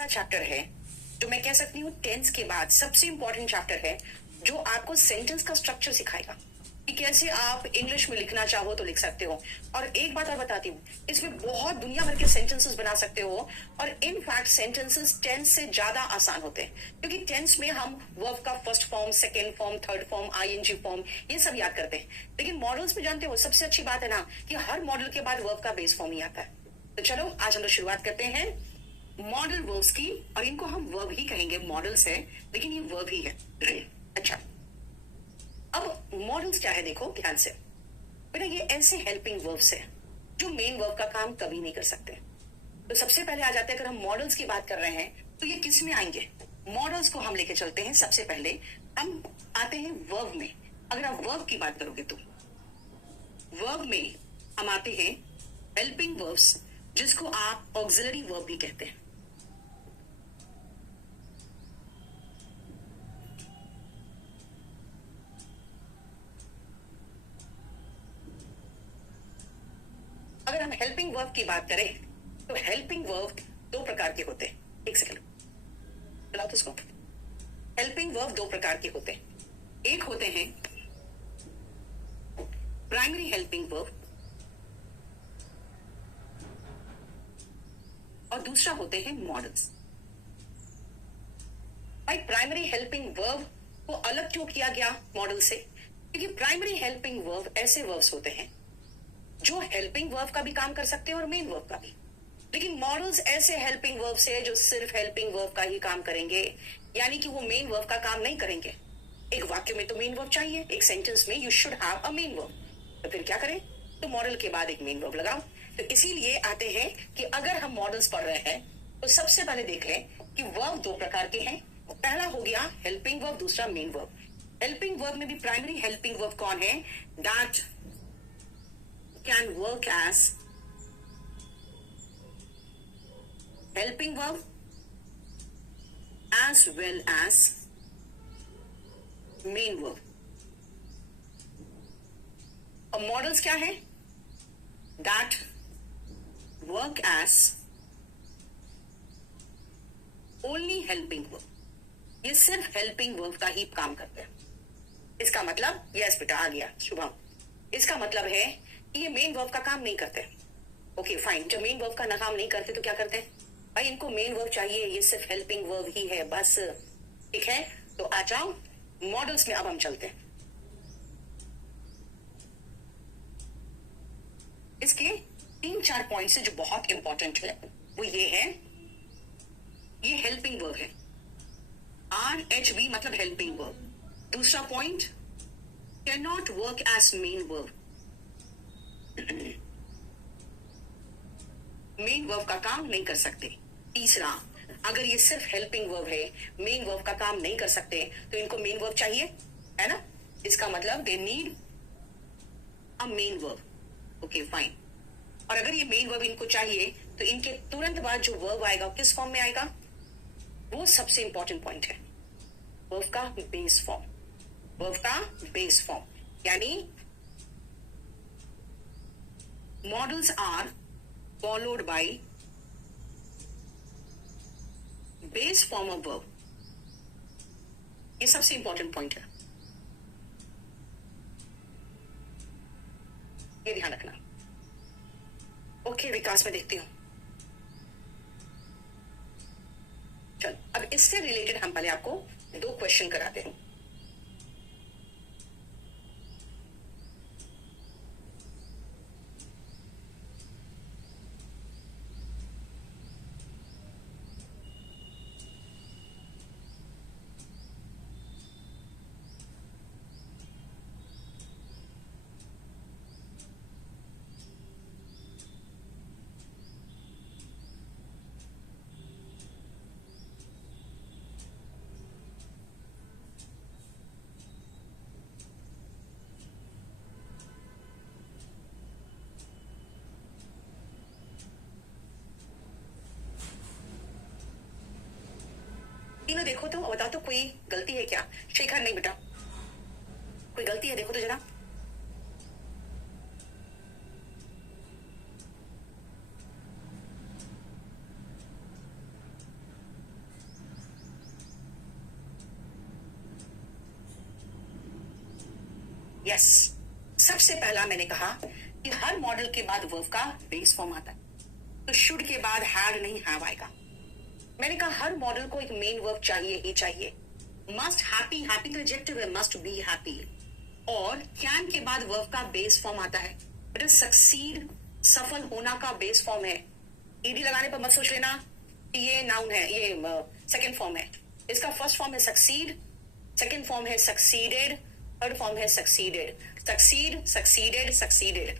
ऐसा चैप्टर है जो मैं कह सकती हूँ टेंस के बाद सबसे इंपॉर्टेंट चैप्टर है, जो आपको सेंटेंस का स्ट्रक्चर सिखाएगा कि कैसे आप इंग्लिश में लिखना चाहो तो लिख सकते हो। और एक बात और बताती हूँ, इसमें बहुत दुनिया भर के सेंटेंसेस बना सकते हो। और इनफैक्ट सेंटेंसेस टेंस से ज्यादा आसान होते हैं, क्योंकि टेंस में हम वर्ब का first form, second form, third form, ING form, ये सब याद करते हैं। लेकिन मॉडल्स में जानते हो सबसे अच्छी बात है ना कि हर मॉडल के बाद वर्ब का बेस फॉर्म ही आता है। तो चलो आज हम लोग शुरुआत करते हैं मॉडल वर्ब्स की, और इनको हम वर्ब ही कहेंगे, मॉडल्स है लेकिन ये वर्ब ही है। अच्छा, अब मॉडल्स क्या है देखो ध्यान से बेटा। ये ऐसे हेल्पिंग वर्ब्स है जो मेन वर्ब का काम कभी नहीं कर सकते। तो सबसे पहले आ जाते हैं, अगर हम मॉडल्स की बात कर रहे हैं तो ये किस में आएंगे? मॉडल्स को हम लेके चलते हैं। सबसे पहले हम आते हैं वर्ब में। अगर आप वर्ब की बात करोगे तो वर्ब में हम आते हैं हेल्पिंग वर्ब्स, जिसको आप ऑक्सिलरी वर्ब भी कहते हैं। अगर हम हेल्पिंग वर्ब की बात करें तो हेल्पिंग वर्ब दो प्रकार के होते हैं। एक सेकंड चलाओ तो उसको। हेल्पिंग वर्ब दो प्रकार के होते हैं। एक होते हैं प्राइमरी हेल्पिंग वर्ब और दूसरा होते हैं मॉडल्स। भाई प्राइमरी हेल्पिंग वर्ब को अलग क्यों किया गया मॉडल से? क्योंकि प्राइमरी हेल्पिंग वर्ब ऐसे वर्ब्स होते हैं जो हेल्पिंग वर्ब का भी काम कर सकते हैं और मेन वर्ब का भी। लेकिन मॉडल्स ऐसे हेल्पिंग वर्ब से जो सिर्फ हेल्पिंग वर्ब का ही काम करेंगे, यानी कि वो मेन वर्ब का काम नहीं करेंगे। एक वाक्य में तो मेन वर्ब चाहिए, एक सेंटेंस में you should have a main verb. तो फिर क्या करें? तो मॉडल के बाद एक मेन वर्ब लगाओ। तो इसीलिए आते हैं कि अगर हम मॉडल्स पढ़ रहे हैं तो सबसे पहले देख लें कि वर्ब दो प्रकार के हैं। पहला हो गया हेल्पिंग वर्ब, दूसरा मेन वर्ब। हेल्पिंग वर्ब में भी प्राइमरी हेल्पिंग वर्ब कौन है? That can work as helping verb as well as main verb। और मॉडल्स क्या है? that work as only helping verb। ये सिर्फ हेल्पिंग वर्ब का ही काम करते हैं। इसका मतलब यस बेटा आ गया शुभम, इसका मतलब है ये मेन वर्ब का काम नहीं करते। ओके फाइन, जब मेन वर्ब का ना काम नहीं करते तो क्या करते हैं? भाई इनको मेन वर्ब चाहिए, ये सिर्फ हेल्पिंग वर्ब ही है बस। ठीक है, तो आ जाओ मॉडल्स में। अब हम चलते हैं। इसके 3-4 पॉइंट्स है जो बहुत इंपॉर्टेंट है। वो ये है, ये हेल्पिंग वर्ब है, RHB मतलब हेल्पिंग वर्ब। दूसरा point, can not work as main verb. Main verb का काम नहीं कर सकते। तीसरा, अगर ये सिर्फ हेल्पिंग वर्ब है, मेन वर्ब का काम नहीं कर सकते, तो इनको मेन वर्ब चाहिए, है ना? इसका मतलब they need a main verb. Okay fine. और अगर ये मेन वर्ब इनको चाहिए तो इनके तुरंत बाद जो वर्ब आएगा किस फॉर्म में आएगा? वो सबसे इंपॉर्टेंट पॉइंट है, वर्ब का बेस फॉर्म। वर्ब का बेस फॉर्म यानी models are followed by base form of verb। ये सबसे इंपॉर्टेंट पॉइंट है, ये ध्यान रखना। ओके विकास में देखती हूं। चल अब इससे रिलेटेड हम पहले आपको 2 क्वेश्चन कराते हैं। तीनों देखो तो बताओ तो कोई गलती है क्या? शेखर नहीं बेटा, कोई गलती है देखो तो जरा। यस, सबसे पहला मैंने कहा कि हर मॉडल के बाद वर्ब का बेस फॉर्म आता है, तो शुड के बाद हैड नहीं हैव आएगा। मैंने कहा हर मॉडल को एक मेन वर्ब चाहिए ही चाहिए। मस्ट हैप्पी, हैप्पी तो एडजेक्टिव है, मस्ट बी हैप्पी। और कैन के बाद वर्ब का बेस फॉर्म आता है, बेटा सक्सीड सफल होना का बेस फॉर्म है। ईडी लगाने पर मत सोच लेना कि ये नाउन है, ये सेकंड फॉर्म है। इसका फर्स्ट फॉर्म है सक्सीड, सेकंड फॉर्म है सक्सीडेड, थर्ड फॉर्म है सक्सीडेड। Succeed, succeeded, succeeded.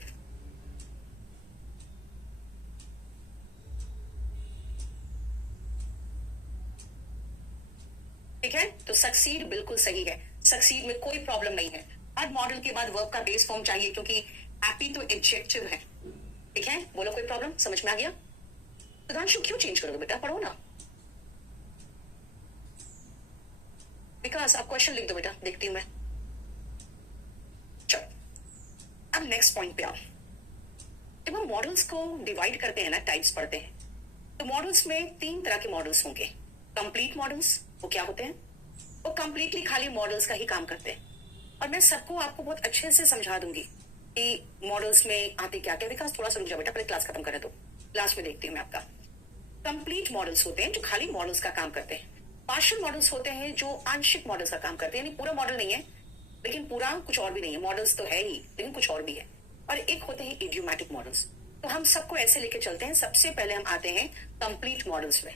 ठीक है, तो सक्सीड बिल्कुल सही है, सक्सीड में कोई प्रॉब्लम नहीं है। हर मॉडल के बाद वर्ब का बेस फॉर्म चाहिए क्योंकि हैप्पी तो एडजेक्टिव है। ठीक है, बोलो कोई प्रॉब्लम, समझ में आ गया? सुधांशु क्यों चेंज करोगे बेटा, पढ़ो ना। विकास आप क्वेश्चन लिख दो बेटा, देखती हूं मैं। चलो अब नेक्स्ट पॉइंट पे आओ। जब हम मॉडल्स को डिवाइड करते हैं ना, टाइप्स पढ़ते हैं, तो मॉडल्स में 3 तरह के मॉडल्स होंगे। कंप्लीट मॉडल्स, वो क्या होते हैं? वो कंप्लीटली खाली मॉडल्स का ही काम करते हैं। और मैं सबको आपको बहुत अच्छे से समझा दूंगी कि मॉडल्स में आते क्या क्या। विकास थोड़ा सा रुक जाओ बेटा, पहले क्लास खत्म करे तो क्लास में देखती हूँ मैं आपका। कंप्लीट मॉडल्स होते हैं जो खाली मॉडल्स का काम करते हैं। पार्शियल मॉडल्स होते हैं जो आंशिक मॉडल्स का काम करते हैं, यानी पूरा मॉडल नहीं है लेकिन पूरा कुछ और भी नहीं है। मॉडल्स तो है ही लेकिन कुछ और भी है। और एक होते हैं इडियोमैटिक मॉडल्स। तो हम सबको ऐसे लेके चलते हैं। सबसे पहले हम आते हैं कंप्लीट मॉडल्स में।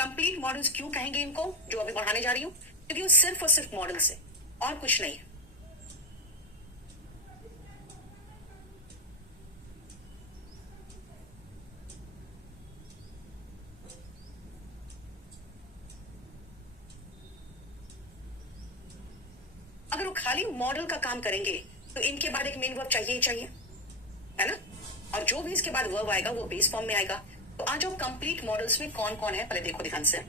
कंप्लीट मॉडल्स क्यों कहेंगे इनको, जो अभी पढ़ाने जा रही हूं? क्योंकि वो सिर्फ और सिर्फ मॉडल्स है और कुछ नहीं है। अगर वो खाली मॉडल का काम करेंगे तो इनके बाद एक मेन वर्ब चाहिए ही चाहिए, है ना? और जो भी इसके बाद वर्ब आएगा वो बेस फॉर्म में आएगा। तो आज जो कंप्लीट मॉडल्स में कौन कौन है पहले देखो ध्यान से।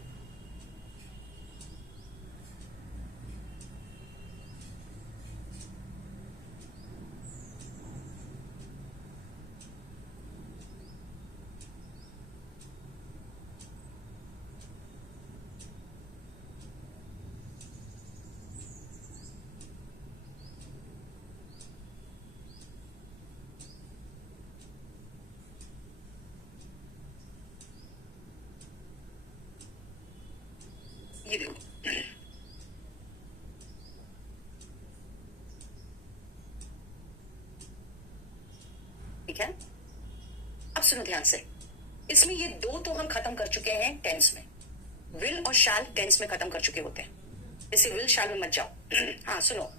ये देखो, ठीक है? अब सुनो ध्यान से। इसमें ये 2 तो हम खत्म कर चुके हैं टेंस में। विल और शैल टेंस में खत्म कर चुके होते हैं, इसे विल शैल में मत जाओ। हाँ सुनो,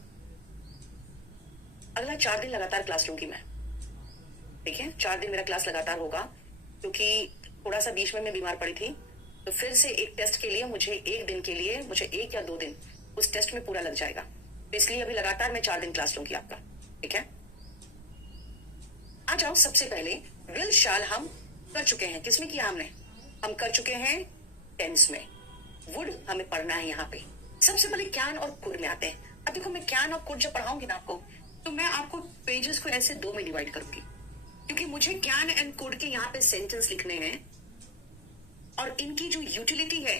अगला 4 दिन लगातार क्लास लूंगी मैं। ठीक है, 4 दिन मेरा क्लास लगातार होगा क्योंकि थोड़ा सा बीच में मैं बीमार पड़ी थी। तो फिर से एक टेस्ट के लिए मुझे 1 दिन के लिए, मुझे 1 या 2 दिन उस टेस्ट में पूरा लग जाएगा। तो इसलिए अभी लगातार मैं 4 दिन क्लास लूंगी आपका। ठीक है, आ जाओ। सबसे पहले विल शैल हम कर चुके हैं। किसमें किया हमने? हम कर चुके हैं टेंस में। वुड हमें पढ़ना है यहाँ पे। सबसे पहले कैन और कुड में आते हैं। अब देखो, मैं कैन और कुड जब पढ़ाऊंगी ना आपको, तो मैं आपको पेजेस को ऐसे 2 में डिवाइड करूंगी क्योंकि मुझे कैन एंड कुड के यहाँ पे सेंटेंस लिखने हैं और इनकी जो यूटिलिटी है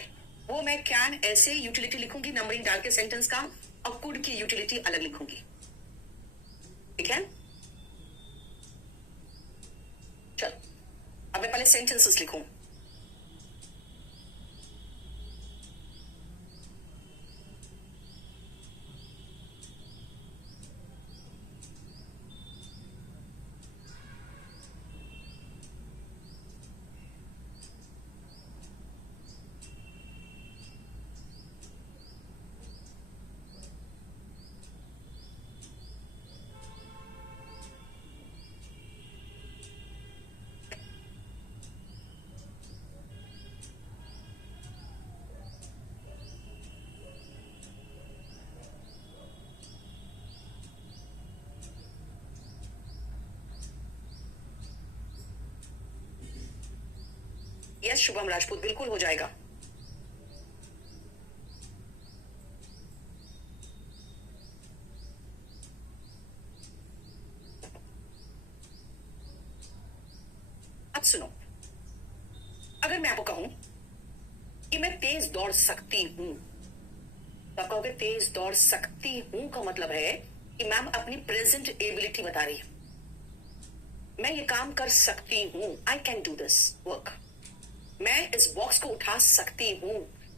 वो मैं कैन ऐसे यूटिलिटी लिखूंगी नंबरिंग डाल के सेंटेंस का, और कुड की यूटिलिटी अलग लिखूंगी। ठीक है, चलो अब मैं पहले सेंटेंसेस लिखूं। यस शुभम राजपूत, बिल्कुल हो जाएगा। अब सुनो, अगर मैं आपको कहूं कि मैं तेज दौड़ सकती हूं, तो आप कहोगे तेज दौड़ सकती हूं का मतलब है कि मैम अपनी प्रेजेंट एबिलिटी बता रही है, मैं ये काम कर सकती हूं, I can do this work, मैं इस बॉक्स को उठा सकती हूं,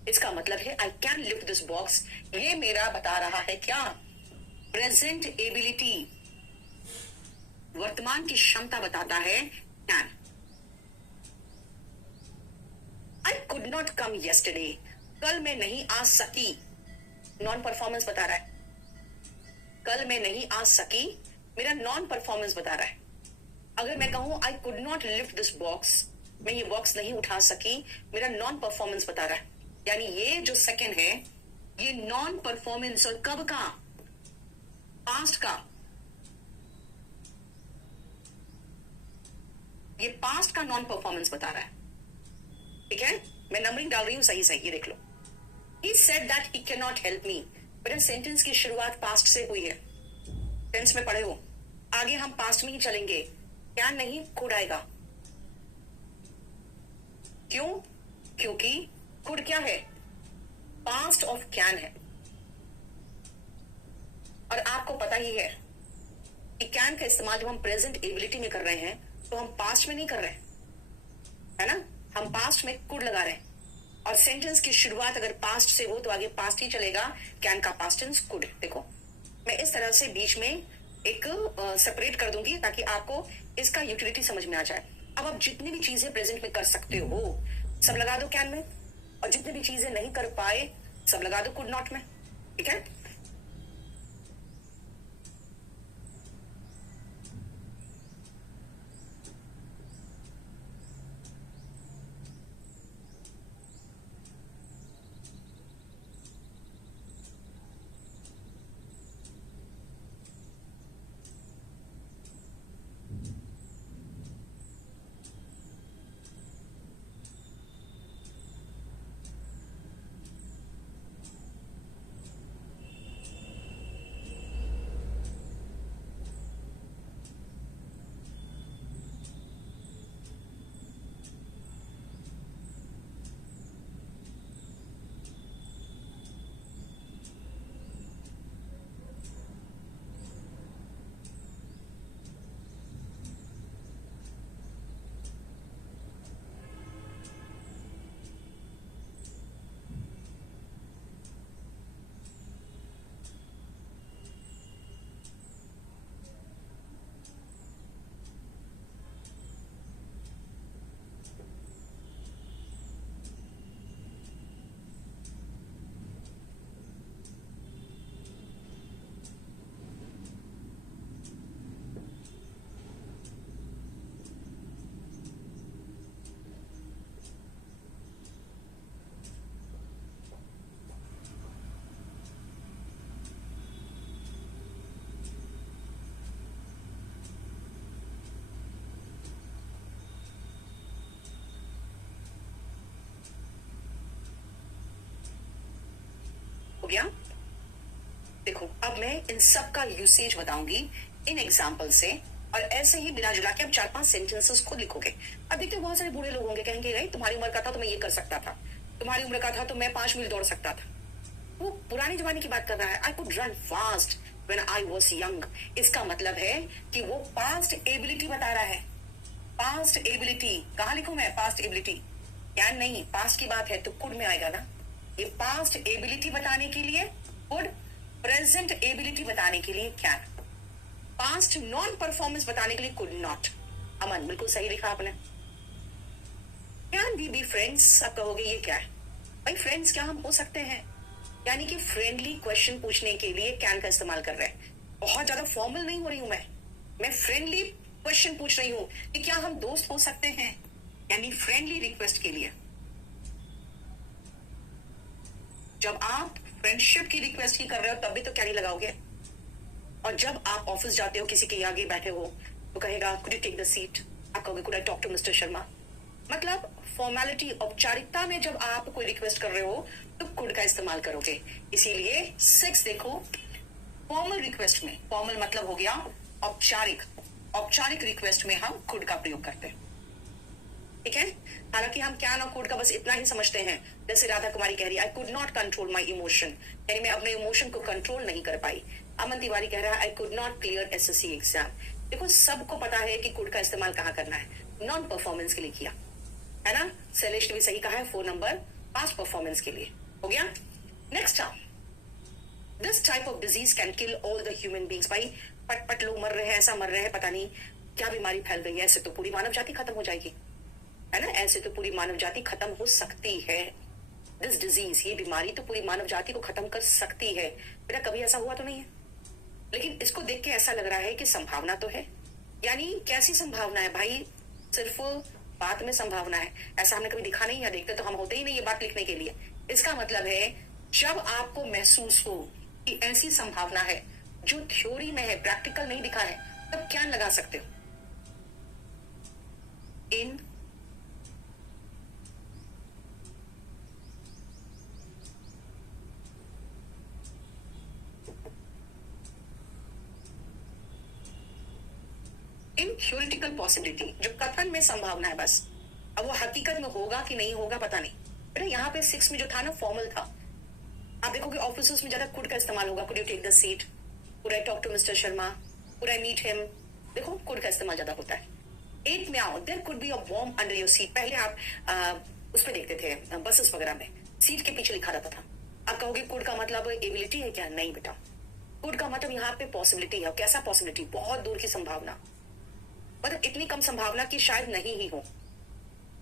इसका मतलब है I can lift this box. ये मेरा बता रहा है क्या, प्रेजेंट एबिलिटी, वर्तमान की क्षमता बताता है can. I could not come yesterday, कल मैं नहीं आ सकी, नॉन परफॉर्मेंस बता रहा है, कल मैं नहीं आ सकी मेरा नॉन परफॉर्मेंस बता रहा है। अगर मैं कहूं आई could not lift this box, मैं ये बॉक्स नहीं उठा सकी, मेरा नॉन परफॉर्मेंस बता रहा है। यानी ये जो सेकंड है ये नॉन परफॉर्मेंस, और कब का, पास्ट का, ये पास्ट का नॉन परफॉर्मेंस बता रहा है। ठीक है, मैं नंबरिंग डाल रही हूं सही सही, ये देख लो। He said that he cannot help me, बेटा सेंटेंस की शुरुआत पास्ट से हुई है, टेंस में पढ़े हो, आगे हम पास्ट में ही चलेंगे, क्या नहीं कुड आएगा। क्यों, क्योंकि कुड क्या है, पास्ट ऑफ कैन है, और आपको पता ही है कि कैन का इस्तेमाल जब हम प्रेजेंट एबिलिटी में कर रहे हैं तो हम पास्ट में नहीं कर रहे हैं, है ना, हम पास्ट में कुड लगा रहे हैं, और सेंटेंस की शुरुआत अगर पास्ट से हो तो आगे पास्ट ही चलेगा, कैन का पास्ट टेंस कुड। देखो मैं इस तरह से बीच में एक सेपरेट कर दूंगी ताकि आपको इसका यूटिलिटी समझ में आ जाए। अब आप जितनी भी चीजें प्रेजेंट में कर सकते हो सब लगा दो कैन में, और जितनी भी चीजें नहीं कर पाए सब लगा दो कुड नॉट में। ठीक है, हो गया। देखो अब मैं इन सब का यूसेज बताऊंगी इन एग्जाम्पल से, और ऐसे ही बिना जुड़ा के अब 4-5 सेंटेंसेस खुद लिखोगे। अब देखते हो बहुत सारे बूढ़े लोग होंगे कहेंगे भाई तुम्हारी उम्र का था तो मैं ये कर सकता था, तुम्हारी उम्र का था तो मैं 5 मील दौड़ सकता था। वो पुराने जमाने की बात कर रहा है, I could run fast when I was young. इसका मतलब है कि वो पास्ट एबिलिटी बता रहा है। पास्ट एबिलिटी कहाँ लिखूं मैं, पास्ट एबिलिटी, क्या नहीं, पास्ट की बात है तो कुड में आएगा ना। ये पास्ट एबिलिटी बताने के लिए कुड, प्रेजेंट एबिलिटी बताने के लिए कैन, पास्ट नॉन परफॉर्मेंस बताने के लिए कुड नॉट। अमन बिल्कुल सही लिखा आपने। कैन वी बी फ्रेंड्स, आप कहोगे ये क्या है भाई, फ्रेंड्स क्या हम हो सकते हैं, यानी कि फ्रेंडली क्वेश्चन पूछने के लिए कैन का इस्तेमाल कर रहे हैं। बहुत ज्यादा फॉर्मल नहीं हो रही हूं मैं फ्रेंडली क्वेश्चन पूछ रही हूं कि क्या हम दोस्त हो सकते हैं, यानी फ्रेंडली रिक्वेस्ट के लिए। जब आप फ्रेंडशिप की रिक्वेस्ट ही कर रहे हो तब भी तो क्या नहीं लगाओगे, और जब आप ऑफिस जाते हो किसी के आगे बैठे हो तो कहेगा could you take the seat, आप कहोगे could I talk to mister Sharma. मतलब फॉर्मेलिटी, औपचारिकता में जब आप कोई रिक्वेस्ट कर रहे हो तो कुड का इस्तेमाल करोगे। इसीलिए 6 देखो, फॉर्मल रिक्वेस्ट में, फॉर्मल मतलब हो गया औपचारिक, औपचारिक रिक्वेस्ट में हम कुड का प्रयोग करते हैं। ठीक है। हालांकि हम कैन और कुड का बस इतना ही समझते हैं, जैसे राधा कुमारी कह रही है आई could not control my emotion, यानी मैं अपने इमोशन को कंट्रोल नहीं कर पाई। अमन तिवारी कह रहा है आई could not clear SSC exam. देखो सबको पता है कि कुड का इस्तेमाल कहाँ करना है, नॉन परफॉर्मेंस के लिए किया है ना। शैलेश ने भी सही कहा है 4 नंबर पास्ट परफॉर्मेंस के लिए हो गया। Next this type of disease can kill all the human beings. भाई पट लोग मर रहे हैं, ऐसा मर रहे हैं, पता नहीं क्या बीमारी फैल गई है, ऐसे तो पूरी मानव जाति खत्म हो जाएगी, है ना। ऐसे तो पूरी मानव जाति खत्म हो सकती है। दिस डिजीज, ये बीमारी तो पूरी मानव जाति को खत्म कर सकती है। बेटा कभी ऐसा हुआ तो नहीं है, लेकिन इसको देख के ऐसा लग रहा है कि संभावना तो है। यानी कैसी संभावना है भाई, सिर्फ बात में संभावना है, ऐसा हमने कभी दिखा नहीं, या देखते तो हम होते ही नहीं ये बात लिखने के लिए। इसका मतलब है जब आपको महसूस हो कि ऐसी संभावना है जो थ्योरी में है, प्रैक्टिकल नहीं दिखा है, तब क्या लगा सकते हो इन थ्योरेटिकल पॉसिबिलिटी, जो कथन में संभावना है बस। अब वो हकीकत में होगा कि नहीं होगा पता नहीं। बेटा यहाँ पे 6 में जो था ना फॉर्मल था, आप देखोगे ऑफिस में ज्यादा कुड का इस्तेमाल होगा, could you take the seat, could I talk to mister Sharma, could I meet him, देखो कुड का इस्तेमाल ज्यादा होता है। 8 में आओ, there could be a warm under your seat. पहले आप उसमें देखते थे बसेस वगैरह में सीट के पीछे लिखा रहता था। आप कहोगे कुड का मतलब एबिलिटी है क्या, नहीं बेटा, कुड का मतलब यहाँ पे पॉसिबिलिटी है। कैसा पॉसिबिलिटी, बहुत दूर की संभावना, मतलब इतनी कम संभावना कि शायद नहीं ही हो,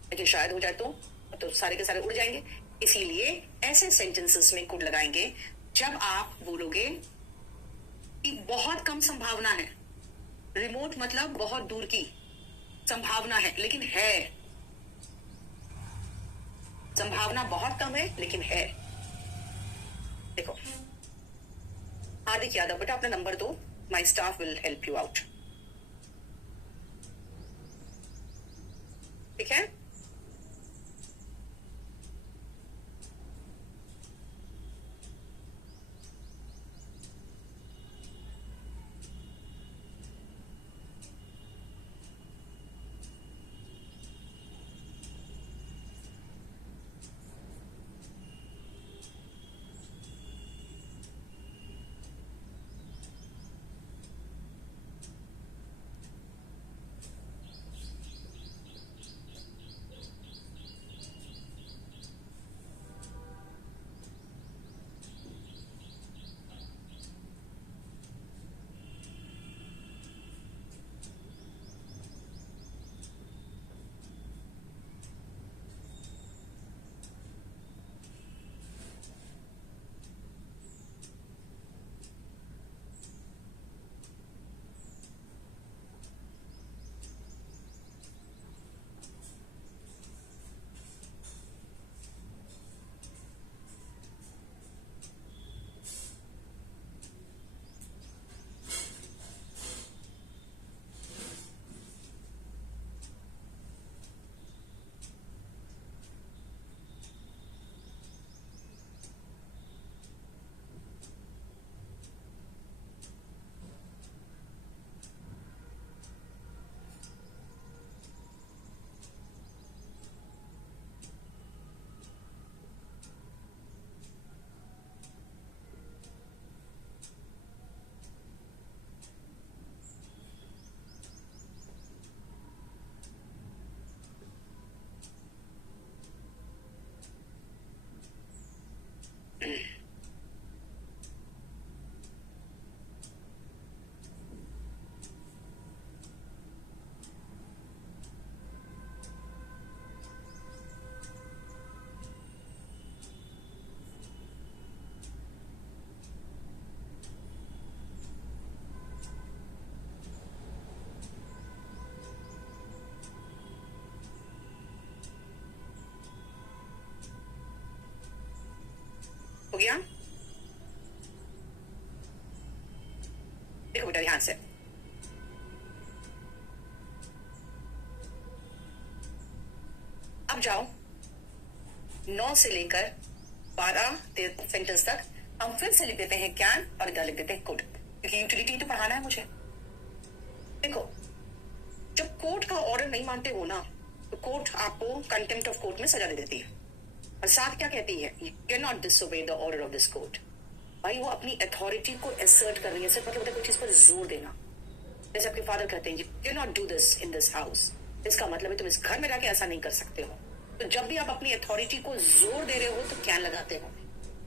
लेकिन शायद हो जाए तो सारे के सारे उड़ जाएंगे। इसीलिए ऐसे सेंटेंसेस में कुड लगाएंगे जब आप बोलोगे कि बहुत कम संभावना है। रिमोट मतलब बहुत दूर की संभावना है लेकिन है, संभावना बहुत कम है लेकिन है। देखो हार्दिक यादव, बेटा अपना नंबर दो, my staff will help you out, ठीक है। हो गया। देखो बेटा ध्यान से, अब जाओ 9 से लेकर 12 सेंटेंस तक हम फिर से लिख देते हैं कैन और इधर लिख देते हैं कुड, क्योंकि यूटिलिटी तो पढ़ाना है मुझे। देखो जब कोड का ऑर्डर नहीं मानते हो ना, तो कोर्ट आपको कंटेम्प्ट ऑफ कोर्ट में सजा दे देती है। और साथ क्या कहती है, you can not disobey the order of this court. भाई वो अपनी अथॉरिटी को एसर्ट कर रही है, सिर्फ मतलब होता है कोई चीज पर जोर देना। जैसे आपके फादर कहते हैं, you can not do this in this house, इसका मतलब है तुम इस घर में जाके ऐसा नहीं कर सकते हो। तो जब भी आप अपनी अथॉरिटी को जोर दे रहे हो तो कैन लगाते हो।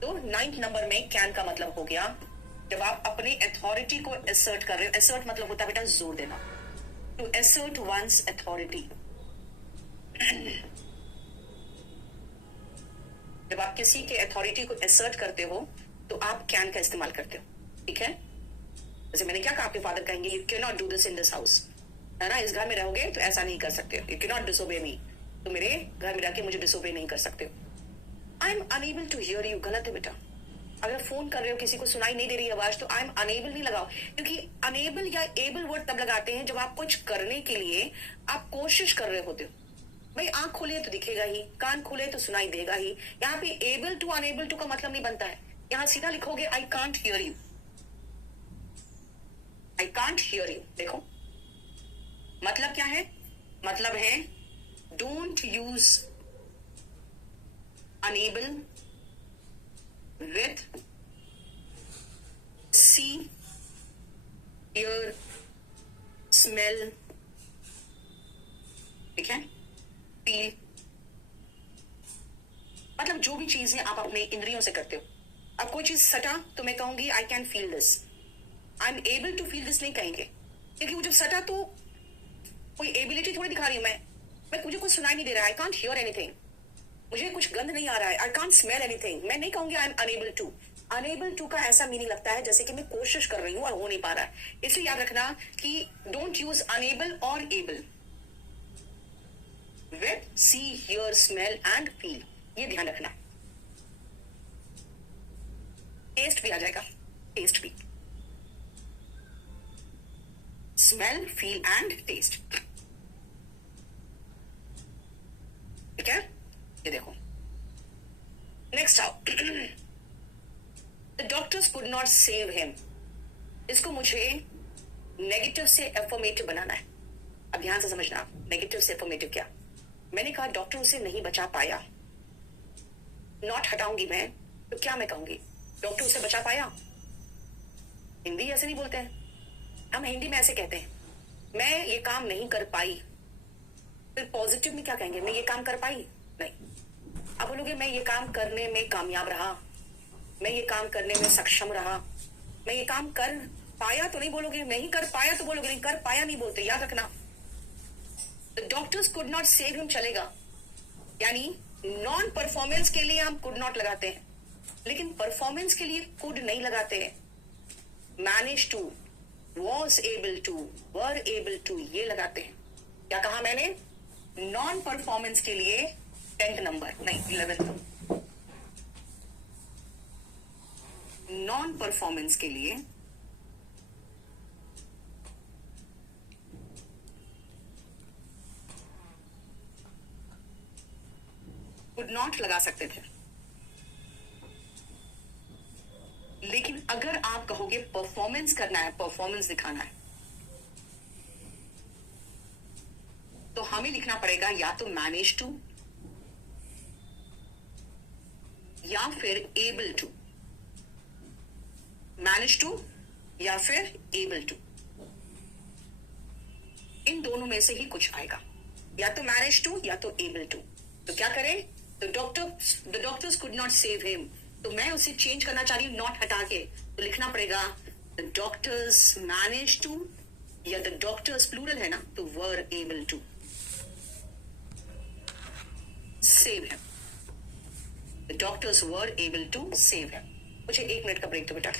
तो 9th नंबर में कैन का मतलब हो गया जब आप अपनी अथॉरिटी को एसर्ट कर रहे हो। एसर्ट मतलब होता है बेटा जोर देना, टू एसर्ट वंस अथॉरिटी। जब आप किसी के अथॉरिटी को एसर्ट करते हो तो आप कैन का इस्तेमाल करते हो, ठीक है। जैसे मैंने क्या कहा, आपके फादर कहेंगे you can not do this in this house, है ना, इस घर में रहोगे तो ऐसा नहीं कर सकते हो। यू कैन नॉट डिसोबे मी, तो मेरे घर में रहकर मुझे डिसोबे नहीं कर सकते हो। I am unable to hear you, गलत है बेटा। अगर फोन कर रहे हो किसी को सुनाई नहीं दे रही आवाज, तो आई एम अनेबल नहीं लगाओ, क्योंकि अनेबल या एबल वर्ड तब लगाते हैं जब आप कुछ करने के लिए आप कोशिश कर रहे होते हो। भाई आंख खोले तो दिखेगा ही, कान खोले तो सुनाई देगा ही। यहाँ पे एबल टू अनेबल टू का मतलब नहीं बनता है। यहाँ सीधा लिखोगे I can't hear you, I can't hear you. देखो मतलब क्या है, मतलब है don't use unable with see, hear, smell, ठीक है, फील। मतलब जो भी चीजें आप अपने इंद्रियों से करते हो। अब कोई चीज सटा तो मैं कहूंगी I can feel this, I am able to feel this नहीं कहेंगे, क्योंकि वो जब सटा तो कोई एबिलिटी थोड़ी दिखा रही हूं मैं मुझे कुछ सुनाई नहीं दे रहा है, आई कांट हियर एनीथिंग, मुझे कुछ गंध नहीं आ रहा है, आई कांट स्मेल एनीथिंग, मैं नहीं कहूंगी I am unable to. Unable to का ऐसा मीनिंग लगता है जैसे कि मैं कोशिश कर रही हूं और हो नहीं पा रहा है। इसलिए याद रखना कि डोंट यूज अनेबल और able with see, hear, smell and feel, ये ध्यान रखना। टेस्ट भी आ जाएगा, टेस्ट भी, स्मेल, फील एंड टेस्ट, ठीक है। ये देखो नेक्स्ट आओ, the doctors could not save him. इसको मुझे नेगेटिव से एफर्मेटिव बनाना है। अब ध्यान से समझना, नेगेटिव से एफर्मेटिव क्या। मैंने कहा डॉक्टर उसे नहीं बचा पाया, नॉट हटाऊंगी मैं, तो क्या मैं कहूंगी, डॉक्टर उसे बचा पाया। हिंदी ऐसे नहीं बोलते हैं, हम हिंदी में ऐसे कहते हैं, मैं ये काम नहीं कर पाई। फिर पॉजिटिव में क्या कहेंगे, मैं ये काम कर पाई नहीं। अब बोलोगे मैं ये काम करने में कामयाब रहा, मैं ये काम करने में सक्षम रहा, मैं ये काम कर पाया तो नहीं बोलोगे, नहीं कर पाया तो बोलोगे, नहीं कर पाया नहीं बोलते, याद रखना। The doctors could not save him चलेगा, यानी नॉन परफॉर्मेंस के लिए हम कुड नॉट लगाते हैं, लेकिन परफॉर्मेंस के लिए कुड नहीं लगाते हैं। Manage to, was able to, were able to, ये लगाते हैं। क्या कहा मैंने, नॉन परफॉर्मेंस के लिए 10th नंबर नहीं 11th, नॉन परफॉर्मेंस के लिए कुड नॉट लगा सकते थे। लेकिन अगर आप कहोगे परफॉर्मेंस करना है, परफॉर्मेंस दिखाना है, तो हमें लिखना पड़ेगा या तो मैनेज टू या फिर एबल टू, मैनेज टू या फिर एबल टू, इन दोनों में से ही कुछ आएगा, या तो मैनेज टू या तो एबल टू। तो क्या करें, the doctors could not save him, तो मैं उसे चेंज करना चाह रही हूं, नॉट हटा के, तो लिखना पड़ेगा द डॉक्टर्स मैनेज टू, या द डॉक्टर्स प्लूरल है ना, तो were able to save him, the doctors were able to save him. मुझे 1 मिनट का ब्रेक दो बेटा।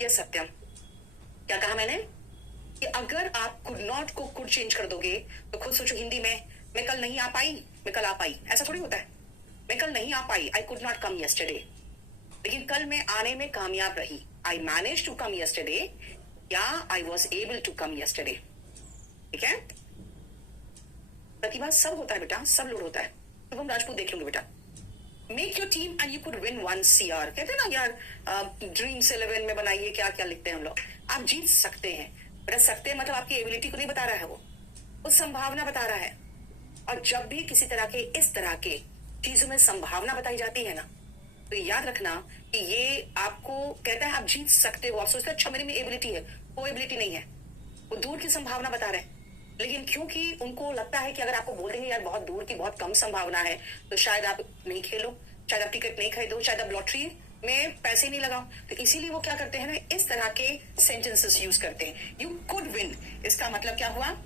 ये सत्यम, क्या कहा मैंने कि अगर आप कुड नॉट को कुड चेंज कर दोगे तो खुद सोचो हिंदी में, मैं कल नहीं आ पाई, मैं कल आ पाई, ऐसा थोड़ी होता है। मैं कल नहीं आ पाई, I could not come yesterday, लेकिन कल मैं आने में कामयाब रही, I manage to come yesterday, या I was able to come yesterday, ठीक है। प्रतिभा सब होता है बेटा, सब लोड होता है। शुभम राजपूत देख लूंगे बेटा। Make your team and you could win 1 CR। कहते हैं ना यार, ड्रीम्स 11 में बनाइए, क्या क्या लिखते हैं हम लोग। आप जीत सकते हैं बेटा। सकते हैं मतलब आपकी एबिलिटी को नहीं बता रहा है, वो संभावना बता रहा है। और जब भी किसी तरह के इस तरह के चीजों में संभावना बताई जाती है ना, तो याद रखना कि ये आपको कहता है आप जीत सकते हो। आप सोचते हैं अच्छा मेरे में एबिलिटी है, कोई एबिलिटी नहीं है, वो दूर की संभावना बता रहे हैं। लेकिन क्योंकि उनको लगता है कि अगर आपको बोल देंगे यार बहुत दूर की बहुत कम संभावना है, तो शायद आप नहीं खेलो, शायद आप टिकट नहीं खरीदो, शायद आप लॉटरी में पैसे नहीं लगाओ। तो इसीलिए वो क्या करते हैं ना, इस तरह के सेंटेंसेस यूज करते हैं। यू कुड विन, इसका मतलब क्या हुआ?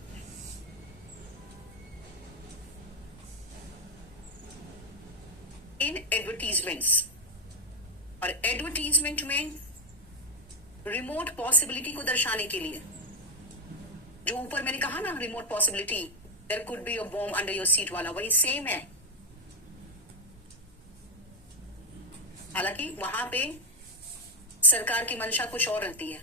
इन एडवर्टीजमेंट्स, और एडवर्टीजमेंट में रिमोट पॉसिबिलिटी को दर्शाने के लिए, जो ऊपर मैंने कहा ना remote possibility, there could be a bomb under your seat वाला, वही सेम है। हालांकि वहां पे सरकार की मंशा कुछ और रहती है,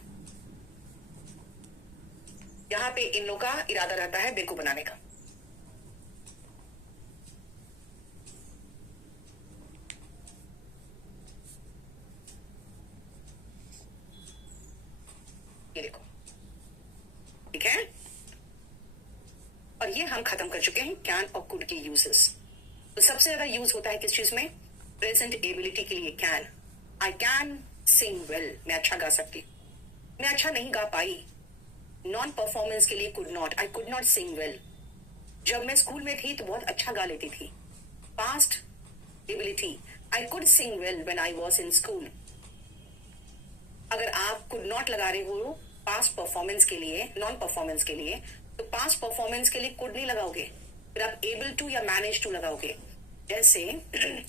यहां पे इन लोगों का इरादा रहता है बेवकूफ बनाने का। ये देखो, ठीक है। और ये हम खत्म कर चुके हैं कैन और कुड के यूजेस। तो सबसे ज्यादा यूज होता है किस चीज में? प्रेजेंट एबिलिटी के लिए can. I can sing well, मैं अच्छा गा सकती, मैं अच्छा नहीं गा पाई। नॉन परफॉर्मेंस के लिए could not, I could not Singh well. जब मैं स्कूल में थी तो बहुत अच्छा गा लेती थी। Past ability, I could sing well when I was in school. अगर आप कुड नॉट लगा रहे हो पास्ट परफॉर्मेंस के लिए, नॉन परफॉर्मेंस के लिए, तो पास्ट परफॉर्मेंस के लिए कुड नहीं लगाओगे, फिर आप एबल टू या मैनेज टू लगाओगे। जैसे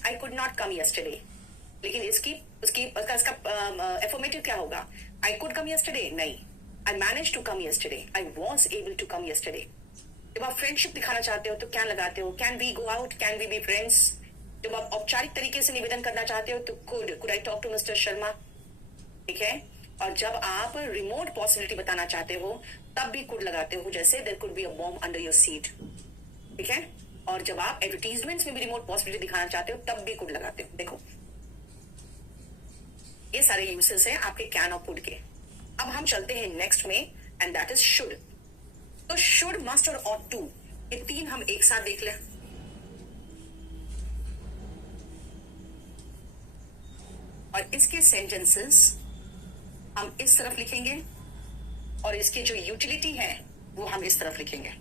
आई कुड नॉट कम यस्टरडे, लेकिन इसकी उसकी इसका एफर्मेटिव क्या होगा? आई कुड कम यस्टरडे नहीं, I manage to come yesterday, I was able to come yesterday. जब आप फ्रेंडशिप दिखाना चाहते हो तो कैन लगाते हो, can we go out, can we be friends. जब आप औपचारिक तरीके से निवेदन करना चाहते हो तो could I talk to mister Sharma, ठीक है। और जब आप रिमोट पॉसिबिलिटी बताना चाहते हो तब भी कुड लगाते हो, जैसे there could be a bomb under your seat, ठीक है। और जब आप एडवर्टीजमेंट्स में भी रिमोट पॉसिबिलिटी दिखाना चाहते हो तब भी कुड लगाते हो। देखो ये सारे यूसेस हैं आपके कैन और कुड के। अब हम चलते हैं नेक्स्ट में, एंड दैट इज शुड। तो शुड, मस्ट और ऑट टू, ये तीन हम एक साथ देख लें। और इसके सेंटेंसेस हम इस तरफ लिखेंगे और इसकी जो यूटिलिटी है वो हम इस तरफ लिखेंगे।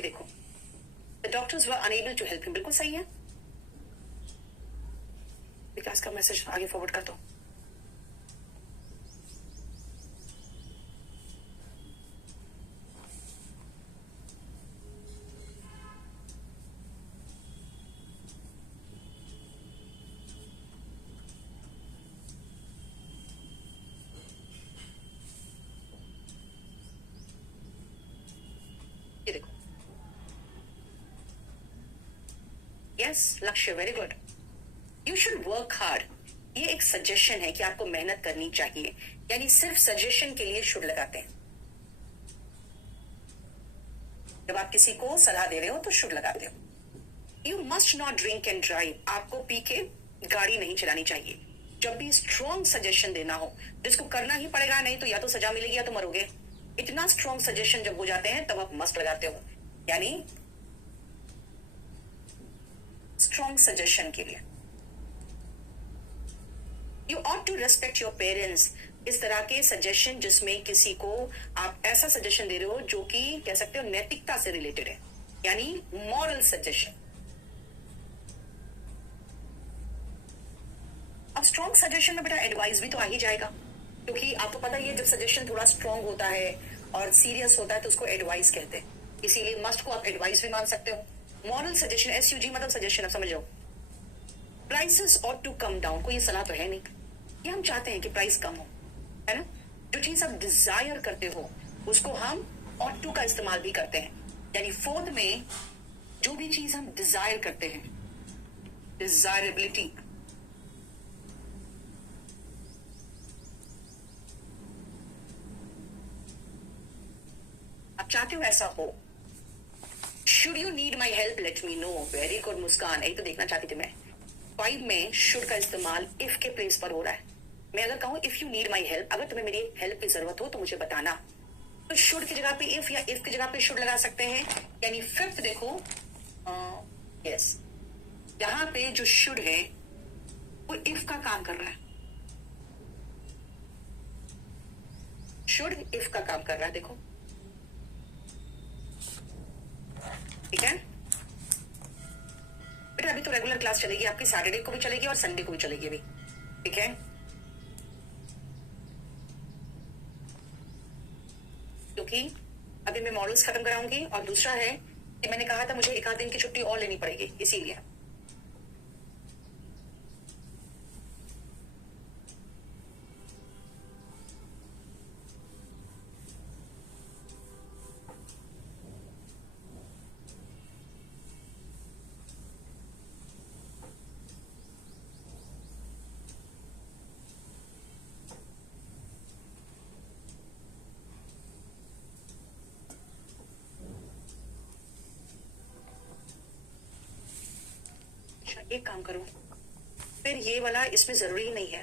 देखो, the doctors were unable to help him, बिल्कुल सही है। विकास का मैसेज आगे फॉरवर्ड कर दो। यस लक्ष्य, very good. You should work hard, ये एक सजेशन है कि आपको मेहनत करनी चाहिए, यानी सिर्फ सजेशन के लिए शुड लगाते हैं। जब आप किसी को सलाह दे रहे हो तो शुड लगाते हो। You must not drink and drive, आपको पी के गाड़ी नहीं चलानी चाहिए। जब भी स्ट्रॉन्ग सजेशन देना हो, जिसको करना ही पड़ेगा, नहीं तो या तो सजा मिलेगी या तो मरोगे, इतना स्ट्रॉन्ग सजेशन जब हो जाते हैं तब आप मस्ट लगाते हो, यानी स्ट्रॉन्ग सजेशन के लिए। You ought to respect your parents, इस तरह के सजेशन जिसमें किसी को आप ऐसा सजेशन दे रहे हो जो कि कह सकते हो नैतिकता से रिलेटेड है, यानी मॉरल सजेशन। अब स्ट्रॉन्ग सजेशन में बेटा एडवाइस भी तो आ ही जाएगा, क्योंकि आपको पता ही है जब सजेशन थोड़ा स्ट्रॉन्ग होता है और सीरियस होता है तो उसको एडवाइस कहते हैं, इसीलिए मस्ट को आप एडवाइस भी मान सकते हो। मॉरल सजेशन, SUG मतलब सजेशन, आप समझ लो। Prices ought to come down, कोई सलाह तो है नहीं, ये हम चाहते हैं कि प्राइस कम हो, है ना। जो चीज आप डिजायर करते हो उसको हम ऑट टू का इस्तेमाल भी करते हैं, यानी फोर्थ में जो भी चीज हम डिजायर करते हैं, डिजायरेबिलिटी, आप चाहते हो ऐसा हो। Should you need my help, let me know, very good Muskan, यही तो देखना चाहती थी मैं। 5 में शुड का इस्तेमाल इफ के प्लेस पर हो रहा है। मैं अगर कहूं if you need my help, अगर तुम्हें मेरी हेल्प की जरूरत हो तो मुझे बताना, तो शुड की जगह पे इफ या इफ की जगह पे शुड लगा सकते हैं। यानी फिफ्थ देखो, यस, यहां पे जो शुड है वो इफ का काम कर रहा है, शुड इफ का काम कर रहा है, देखो, ठीक है बेटा। अभी तो रेगुलर क्लास चलेगी आपकी, सैटरडे को भी चलेगी और संडे को भी चलेगी अभी, ठीक है। क्योंकि अभी मैं मॉडल्स खत्म कराऊंगी और दूसरा है कि मैंने कहा था मुझे 1 आध दिन की छुट्टी और लेनी पड़ेगी, इसीलिए। एक काम करूं, फिर ये वाला इसमें जरूरी नहीं है,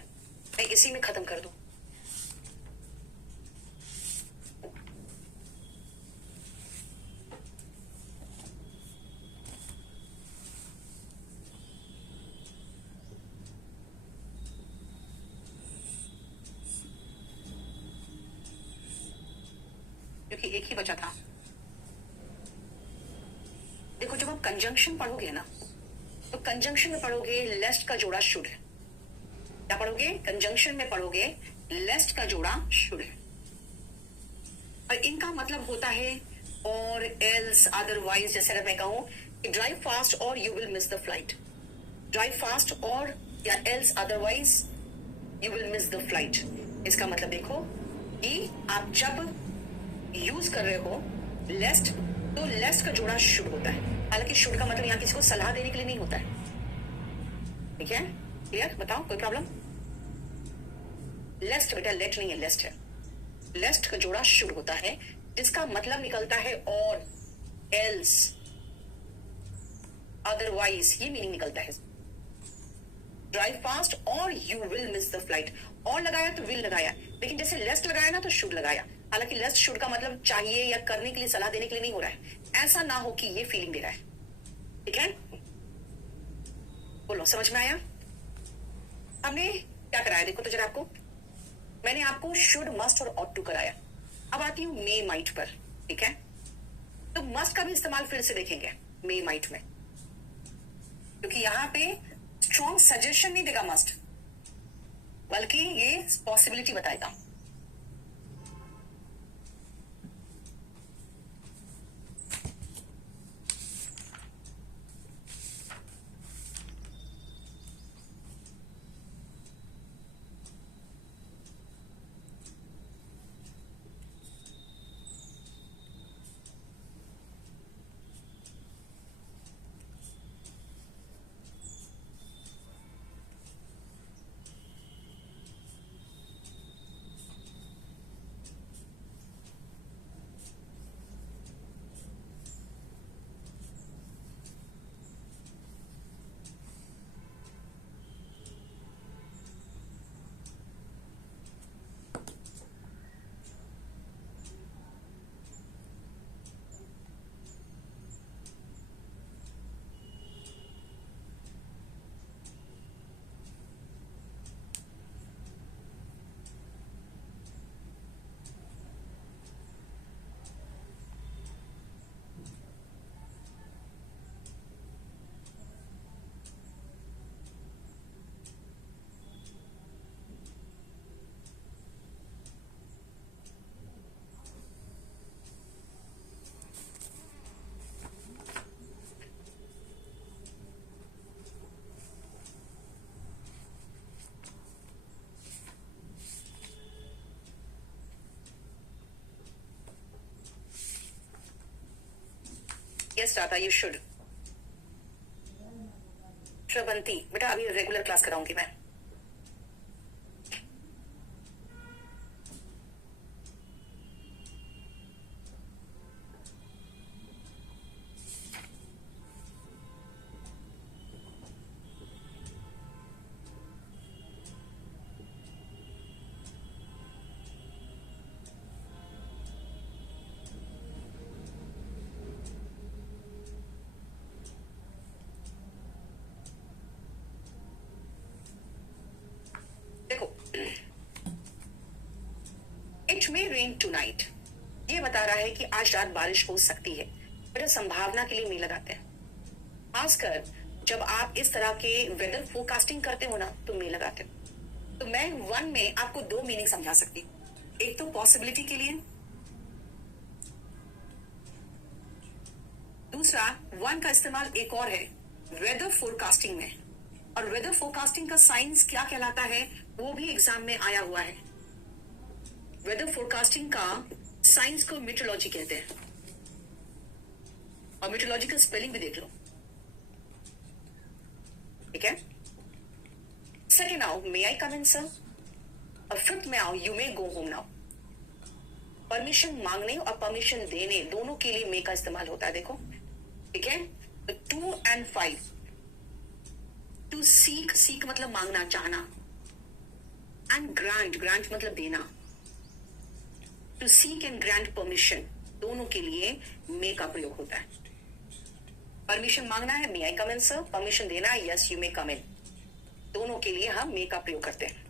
मैं इसी में खत्म कर दूं। क्योंकि एक ही बचा था। देखो जब आप कंजंक्शन पढ़ोगे ना, तो कंजंक्शन में पढ़ोगे लेस्ट का जोड़ा शुड है। क्या पढ़ोगे? कंजंक्शन में पढ़ोगे लेस्ट का जोड़ा शुड है, और इनका मतलब होता है और एल्स, अदरवाइज। जैसे अगर मैं कहूं कि ड्राइव फास्ट और you will miss the flight, drive fast और या else otherwise you will miss the flight, इसका मतलब देखो कि आप जब यूज कर रहे हो लेस्ट, तो लेस्ट का जोड़ा शुड होता है। हालांकि शुड का मतलब यहाँ किसी को सलाह देने के लिए नहीं होता है, ठीक है, क्लियर? बताओ कोई प्रॉब्लम? लेस्ट बेटा लेट नहीं है, लेस्ट है। लेस्ट का जोड़ा शुड होता है, जिसका मतलब निकलता है और, एल्स, अदरवाइज, ये मीनिंग निकलता है। ड्राइव फास्ट और you will miss the flight, और लगाया तो विल लगाया, लेकिन जैसे लेस्ट लगाया ना तो शुड लगाया। हालांकि लेस्ट शुड का मतलब चाहिए या करने के लिए, सलाह देने के लिए नहीं हो रहा है, ऐसा ना हो कि ये फीलिंग दे रहा है, ठीक है? बोलो समझ में आया? हमने क्या कराया देखो तो जरा आपको, मैंने आपको शुड, मस्ट और ऑट टू कराया। अब आती हूं मे माइट पर, ठीक है? तो मस्ट का भी इस्तेमाल फिर से देखेंगे मे माइट में, क्योंकि यहां पे स्ट्रॉन्ग सजेशन नहीं देगा मस्ट, बल्कि ये पॉसिबिलिटी बताएगा। टेस्ट आता, यू शुड। श्रवंती बेटा अभी रेगुलर क्लास कराऊंगी मैं। देखो, इट मे रेन टुनाइट, ये बता रहा है कि आज रात बारिश हो सकती है। बेटा संभावना के लिए मे लगाते हैं, खासकर जब आप इस तरह के वेदर फोरकास्टिंग करते हो ना तो मे लगाते हो। तो मैं वन में आपको दो मीनिंग समझा सकती हूँ, एक तो पॉसिबिलिटी के लिए, दूसरा वन का इस्तेमाल एक और है वेदर फोरकास्टिंग में। और वेदर फोरकास्टिंग का साइंस क्या कहलाता है वो भी एग्जाम में आया हुआ है। वेदर फोरकास्टिंग का साइंस को मीटरोलॉजी कहते हैं, और मीटरोलॉजी का स्पेलिंग भी देख लो, ठीक है। सेकेंड आओ मे आई कम इन सर, और फिफ्थ में आओ you may go home now. Permission मांगने और परमिशन देने दोनों के लिए मे का इस्तेमाल होता है, देखो, ठीक है। 2 and 5, टू सीक, सीक मतलब मांगना, चाहना, एंड ग्रांट, ग्रांट मतलब देना। To seek and grant permission दोनों के लिए मे का प्रयोग होता है। परमिशन मांगना है मे आई कम इन सर, परमिशन देना है यस यू मे कम इन, दोनों के लिए हम मे का प्रयोग करते हैं।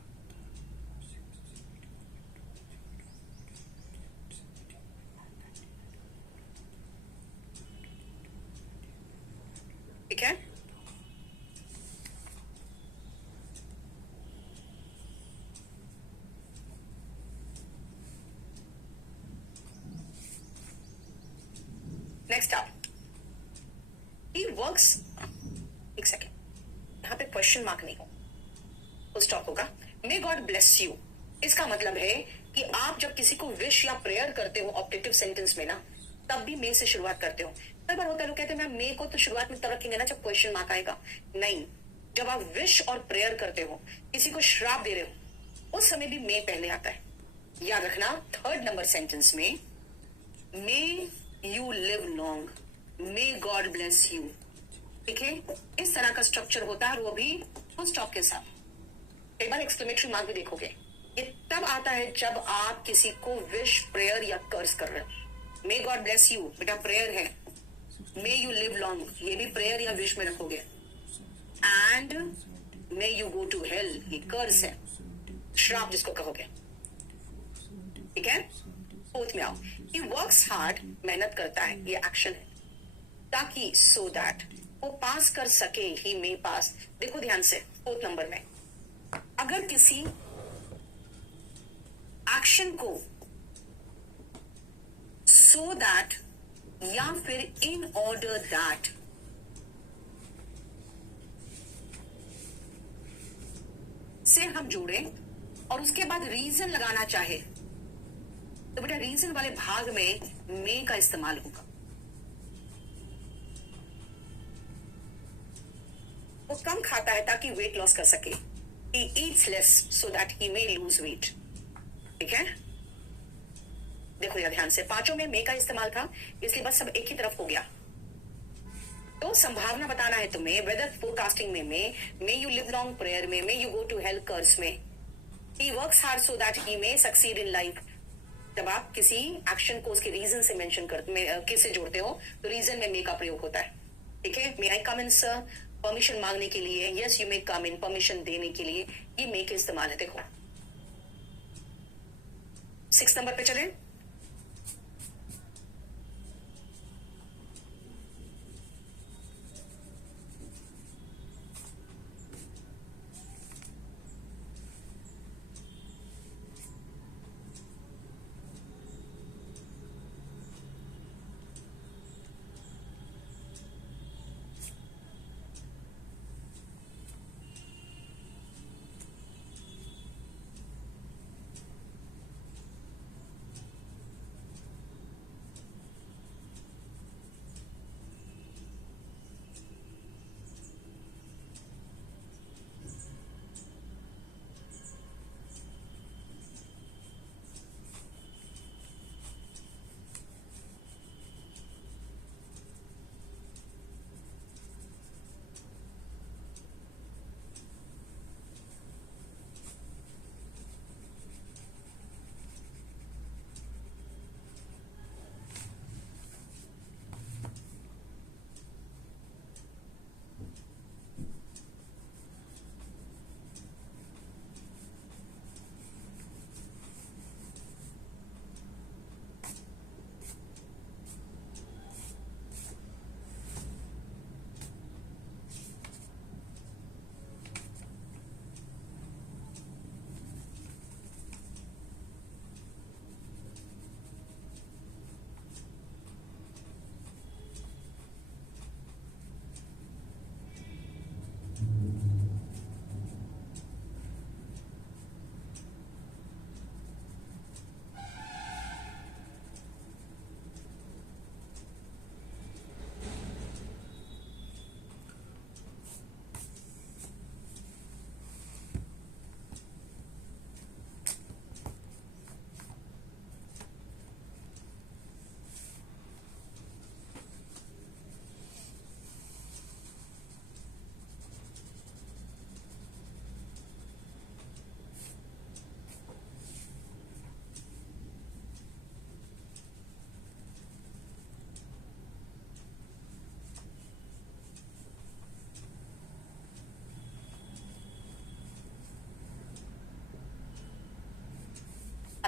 ठीक है, नेक्स्ट आप ही वर्क्स, एक सेकेंड, यहां पे क्वेश्चन मार्क नहीं हो तो स्टॉप होगा। मे गॉड ब्लेस यू, इसका मतलब है कि आप जब किसी को विश या प्रेयर करते हो ऑब्जेक्टिव सेंटेंस में ना, तब भी मे से शुरुआत करते हो। कई बार होता है लोग कहते हैं मैम मे को तो शुरुआत में तब रखेंगे ना जब क्वेश्चन मार्क आएगा। नहीं, जब आप विश और प्रेयर करते हो, किसी को श्राप दे रहे हो, उस समय भी मे पहले आता है। याद रखना, थर्ड नंबर सेंटेंस में may you live long, may God bless you, ठीक है, इस तरह का स्ट्रक्चर होता है, वो भी फुल स्टॉप के साथ। कई बार एक्सक्लेमेटरी मार्क भी देखोगे, ये तब आता है जब आप किसी को विश, प्रेयर या कर्स कर रहे हो। मे गॉड ब्लेस यू बेटा प्रेयर है, मे यू लिव लॉन्ग ये भी प्रेयर या विश में रखोगे, and may you go to hell ये कर्स है, श्राप जिसको कहोगे, ठीक है। फोर्थ में आओ, ही वर्क्स हार्ड, मेहनत करता है, ये एक्शन है, ताकि सो दैट वो पास कर सके, ही मे पास। देखो ध्यान से, फोर्थ नंबर में अगर किसी एक्शन को सो दैट या फिर इन ऑर्डर दैट से हम जोड़े और उसके बाद रीजन लगाना चाहे तो बेटा रीजन वाले भाग में मे का इस्तेमाल होगा। वो कम खाता है ताकि वेट लॉस कर सके, he eats less so that he may lose weight, ठीक है। देखो यार ध्यान से, पांचों में मे का इस्तेमाल था, इसलिए बस सब एक ही तरफ हो गया। तो संभावना बताना है तुम्हें, वेदर फोरकास्टिंग में may you live long prayer में, may you go to hell curse में, he works hard so that he may succeed in life। जब आप किसी एक्शन को उसके रीजन से मेंशन करते, किससे जोड़ते हो तो रीजन में मे का प्रयोग होता है, ठीक है। मे आई कम इन सर, परमिशन मांगने के लिए, yes you may come in, permission देने के लिए, ये मे के इस्तेमाल है। देखो 6 नंबर पे चले,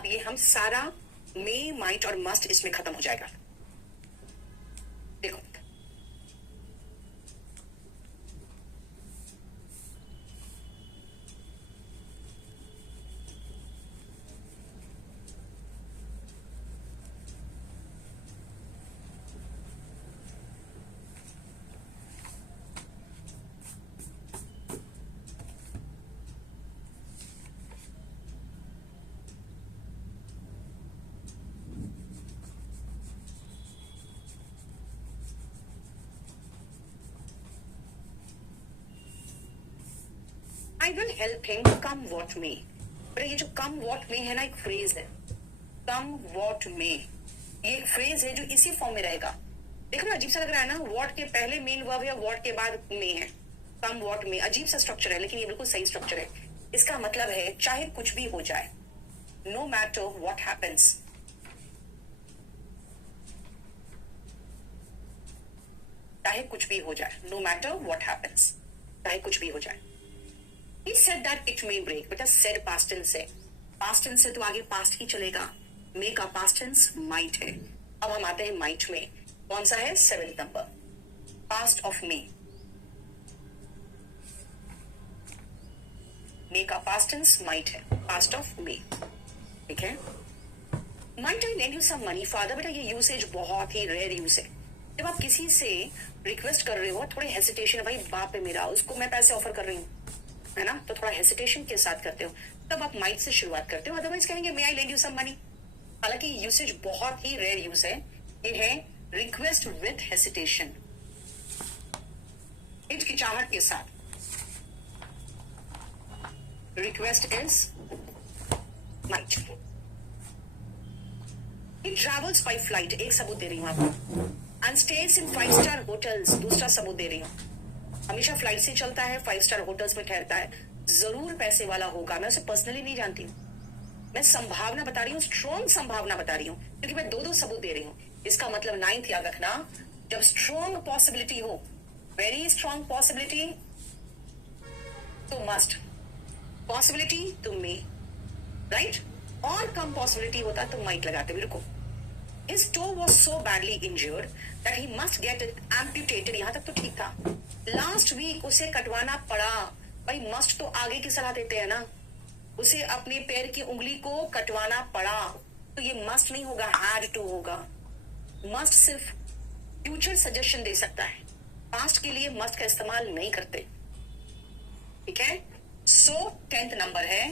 ये हम सारा मे, माइट और मस्ट इसमें खत्म हो जाएगा। देखो I will help him come what may. पर ये जो कम वॉट मे है ना, एक फ्रेज है, कम वॉट मे, ये एक फ्रेज है जो इसी फॉर्म में रहेगा। देखो ना अजीब सा लग रहा है ना, वॉट के पहले मेन वर्ब है, वॉट के बाद मे है, कम वॉट मे, अजीब सा स्ट्रक्चर है, लेकिन ये बिल्कुल सही स्ट्रक्चर है। इसका मतलब है चाहे कुछ भी हो जाए, नो मैटर वॉट हैपेंस, चाहे कुछ भी हो जाए, नो मैटर वॉट हैपेंस, चाहे कुछ भी हो जाए। He said that it may break, बेटा said past tense है, past tense से तो आगे past ही चलेगा, may का past tense might है। अब हम आते हैं might में, कौन सा है? 7th number, past of may, may का past tense might है, past of may, ठीक है। might I lend you some money father, बेटा ये यूसेज बहुत ही रेयर यूज है। जब आप किसी से रिक्वेस्ट कर रहे हो, थोड़े हेसिटेशन, भाई बाप है मेरा, उसको मैं पैसे ऑफर कर रही हूँ, है ना, तो थोड़ा हेसिटेशन के साथ करते हो, तब आप माइट से शुरुआत करते हो, अदरवाइज कहेंगे मे आई लेंड यू सम मनी। हालांकि यूसेज बहुत ही रेयर यूज है, ये है रिक्वेस्ट विथ हेसिटेशन, हिचकिचाहट के साथ। Request is might. He travels by flight, एक सबूत दे रही हूं आपको, and stage in 5 star hotels, दूसरा सबूत दे रही हूं, हमेशा फ्लाइट से चलता है, 5 स्टार होटल्स में ठहरता है, जरूर पैसे वाला होगा। मैं उसे पर्सनली नहीं जानती हूँ, मैं संभावना बता रही हूँ, स्ट्रॉन्ग संभावना बता रही हूँ, क्योंकि मैं दो सबूत दे रही हूँ। इसका मतलब 9th याद रखना, जब स्ट्रॉन्ग पॉसिबिलिटी हो, वेरी स्ट्रॉन्ग पॉसिबिलिटी तो मस्ट, पॉसिबिलिटी तो मे, राइट, और कम पॉसिबिलिटी होता तो माइट लगाते। भी रुको, his toe was so badly injured that he must get it amputated, यहां तक तो ठीक था। लास्ट वीक उसे कटवाना पड़ा, भाई मस्ट तो आगे की सलाह देते हैं ना, उसे अपने पैर की उंगली को कटवाना पड़ा, तो ये मस्ट नहीं होगा, हैड टू होगा। मस्ट सिर्फ फ्यूचर सजेशन दे सकता है, पास्ट के लिए मस्ट का इस्तेमाल नहीं करते, ठीक है। सो 10th नंबर है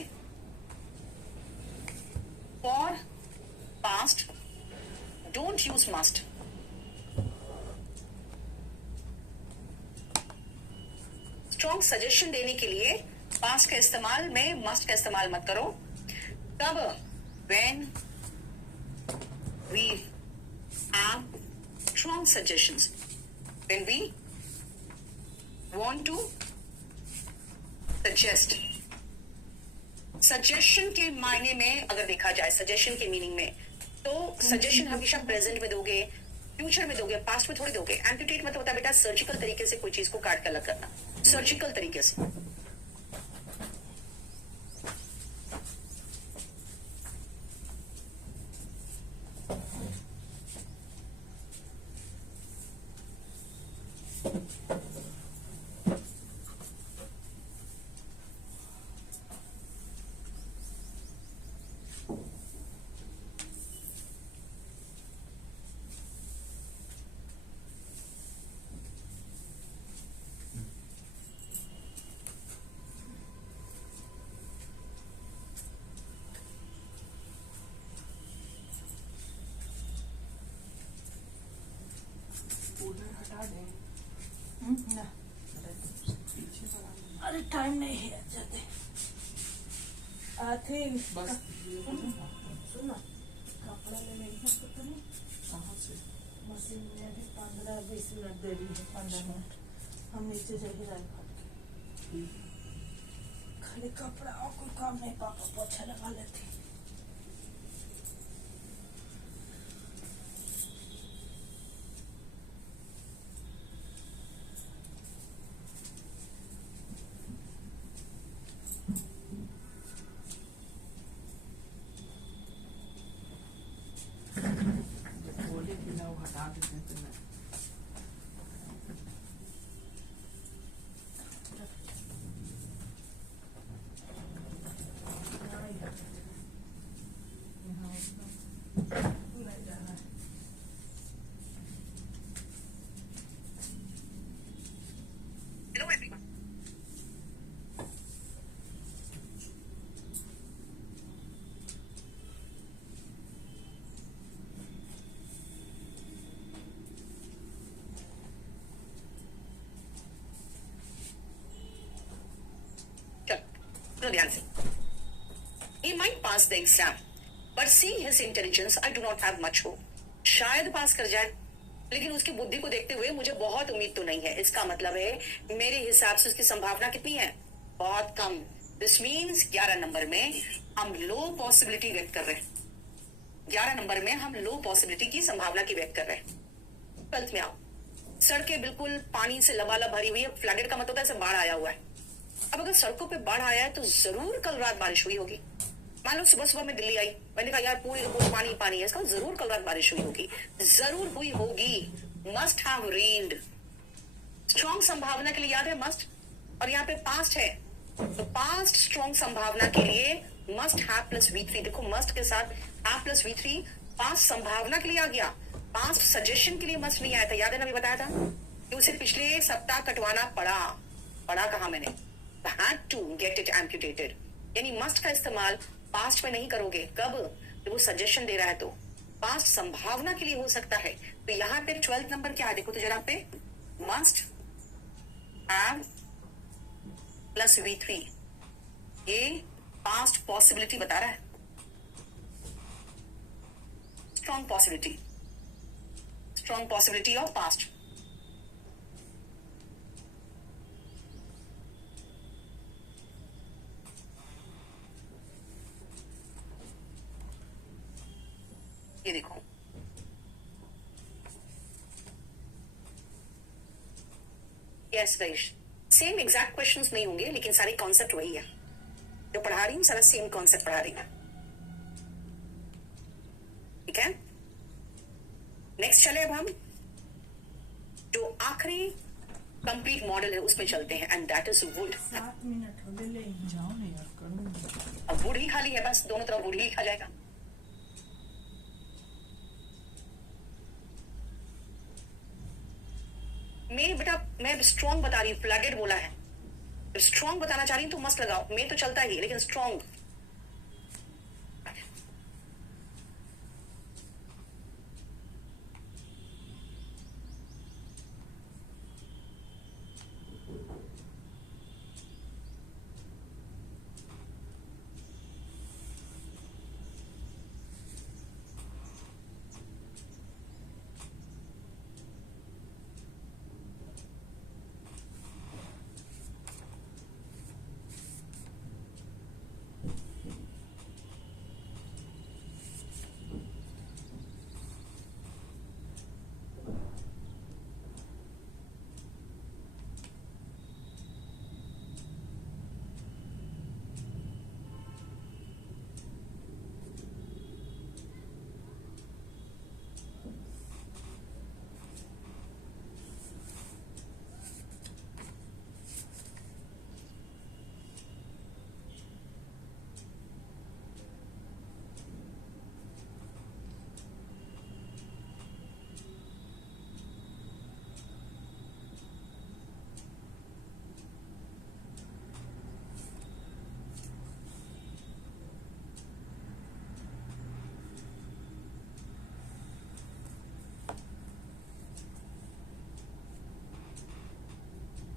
for past, don't use must. Strong suggestion देने के लिए पास्ट का इस्तेमाल में मस्ट का इस्तेमाल मत करो। तब when we have strong suggestions, when we want to suggest, suggestion के मायने में अगर देखा जाए, सजेशन के मीनिंग में, तो सजेशन हमेशा प्रेजेंट में दोगे, फ्यूचर में दोगे, पास्ट में थोड़ी दोगे। एम्पुटेट मतलब होता है बेटा सर्जिकल तरीके से कोई चीज को काट कर अलग करना, सर्जिकल तरीके से। ना अरे टाइम नहीं है, जाते आते बस। सुनो कपड़ा ले लेंगे, पता नहीं कहाँ से, मशीन में अभी 15-20 मिनट देरी है, 15 मिनट हम नीचे जाके खाली कपड़ा और कोई काम नहीं, पापा पोछा लगा लेते। काट देते हैं। Hello everyone. चलो ध्यान से. He might pass the exam, but seeing his intelligence, I do not have much hope. शायद पास कर जाए, लेकिन उसकी बुद्धि को देखते हुए मुझे बहुत उम्मीद तो नहीं है. इसका मतलब है मेरे हिसाब से उसकी संभावना कितनी है? बहुत कम. दिस मीन्स 11 नंबर में हम लो पॉसिबिलिटी व्यक्त कर रहे हैं. 11 नंबर में हम लो पॉसिबिलिटी की संभावना की व्यक्त कर रहे हैं. 12th में आओ. सड़कें बिल्कुल पानी से लबालब भरी हुई है. फ्लडेड का मतलब होता है ऐसे बाढ़ आया हुआ है. अब अगर सड़कों पे बाढ़ आया है तो जरूर कल रात बारिश हुई होगी. मान लो सुबह सुबह में दिल्ली आई, मैंने कहा यार पूरी पानी पानी है, इसका जरूर कल रात बारिश हुई होगी. जरूर हुई होगी. Must have rained. स्ट्रॉन्ग संभावना के लिए याद है मस्ट, और यहाँ पे पास्ट है, तो पास्ट स्ट्रॉन्ग संभावना के लिए मस्ट हैव प्लस V3. देखो मस्ट के साथ हैव प्लस V3 पास्ट संभावना के लिए आ गया. पास्ट सजेशन के लिए मस्ट नहीं आया था. याद है ना, अभी बताया था कि उसे पिछले सप्ताह कटवाना पड़ा कहा मैंने, had to get it amputated. यानी मस्ट का इस्तेमाल पास्ट में नहीं करोगे. कब? जब वो सजेशन दे रहा है. तो पास्ट संभावना के लिए हो सकता है. तो यहाँ पे 12th नंबर क्या है देखो तो जरा पे, मस्ट हैव प्लस V3. ये पास्ट पॉसिबिलिटी बता रहा है. Strong possibility of past. ये देखो यस वैश, सेम एग्जैक्ट क्वेश्चंस नहीं होंगे लेकिन सारे कॉन्सेप्ट वही है. जो पढ़ा रही हूँ सारा सेम कॉन्सेप्ट पढ़ा रही हूँ. ठीक है. नेक्स्ट चले अब हम जो आखिरी कंप्लीट मॉडल है उसमें चलते हैं, and that is would. 7 minute हो गए, ले जाओ ना यार, करूंगी. अब वुड ही खाली है, बस दोनों तरफ वुड ही खा जाएगा. मैं स्ट्रॉन्ग बता रही हूँ, फ्लडेड बोला है. स्ट्रॉन्ग बताना चाह रही हूँ तो मस्त लगाओ. मैं तो चलता ही, लेकिन स्ट्रॉन्ग.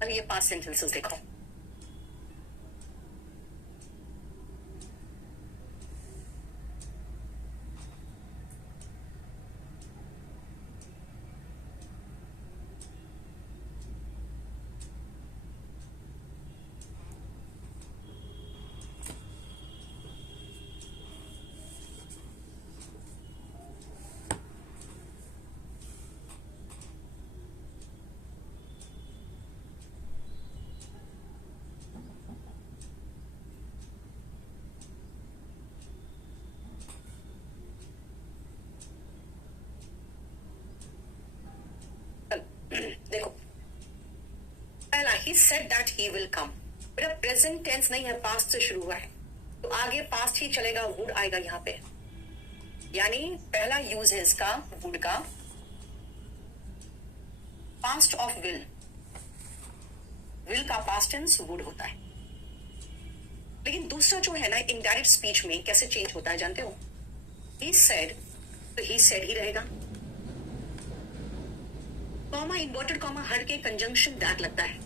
और ये 5 सेंटेंसेस देखो. देखो, पहला he said that he will come, बेटा प्रेजेंट टेंस नहीं है, पास्ट से शुरू हुआ है, तो आगे पास्ट ही चलेगा, वुड आएगा यहाँ पे, यानी पहला यूज है इसका वुड का, पास्ट ऑफ विल, विल का पास्ट टेंस वुड होता है। लेकिन दूसरा जो है ना इनडायरेक्ट स्पीच में कैसे चेंज होता है जानते हो? ही सेड, तो ही सेड ही रहेगा, कॉमा इन्वर्टेड कॉमा हट के कंजंक्शन दैट लगता है,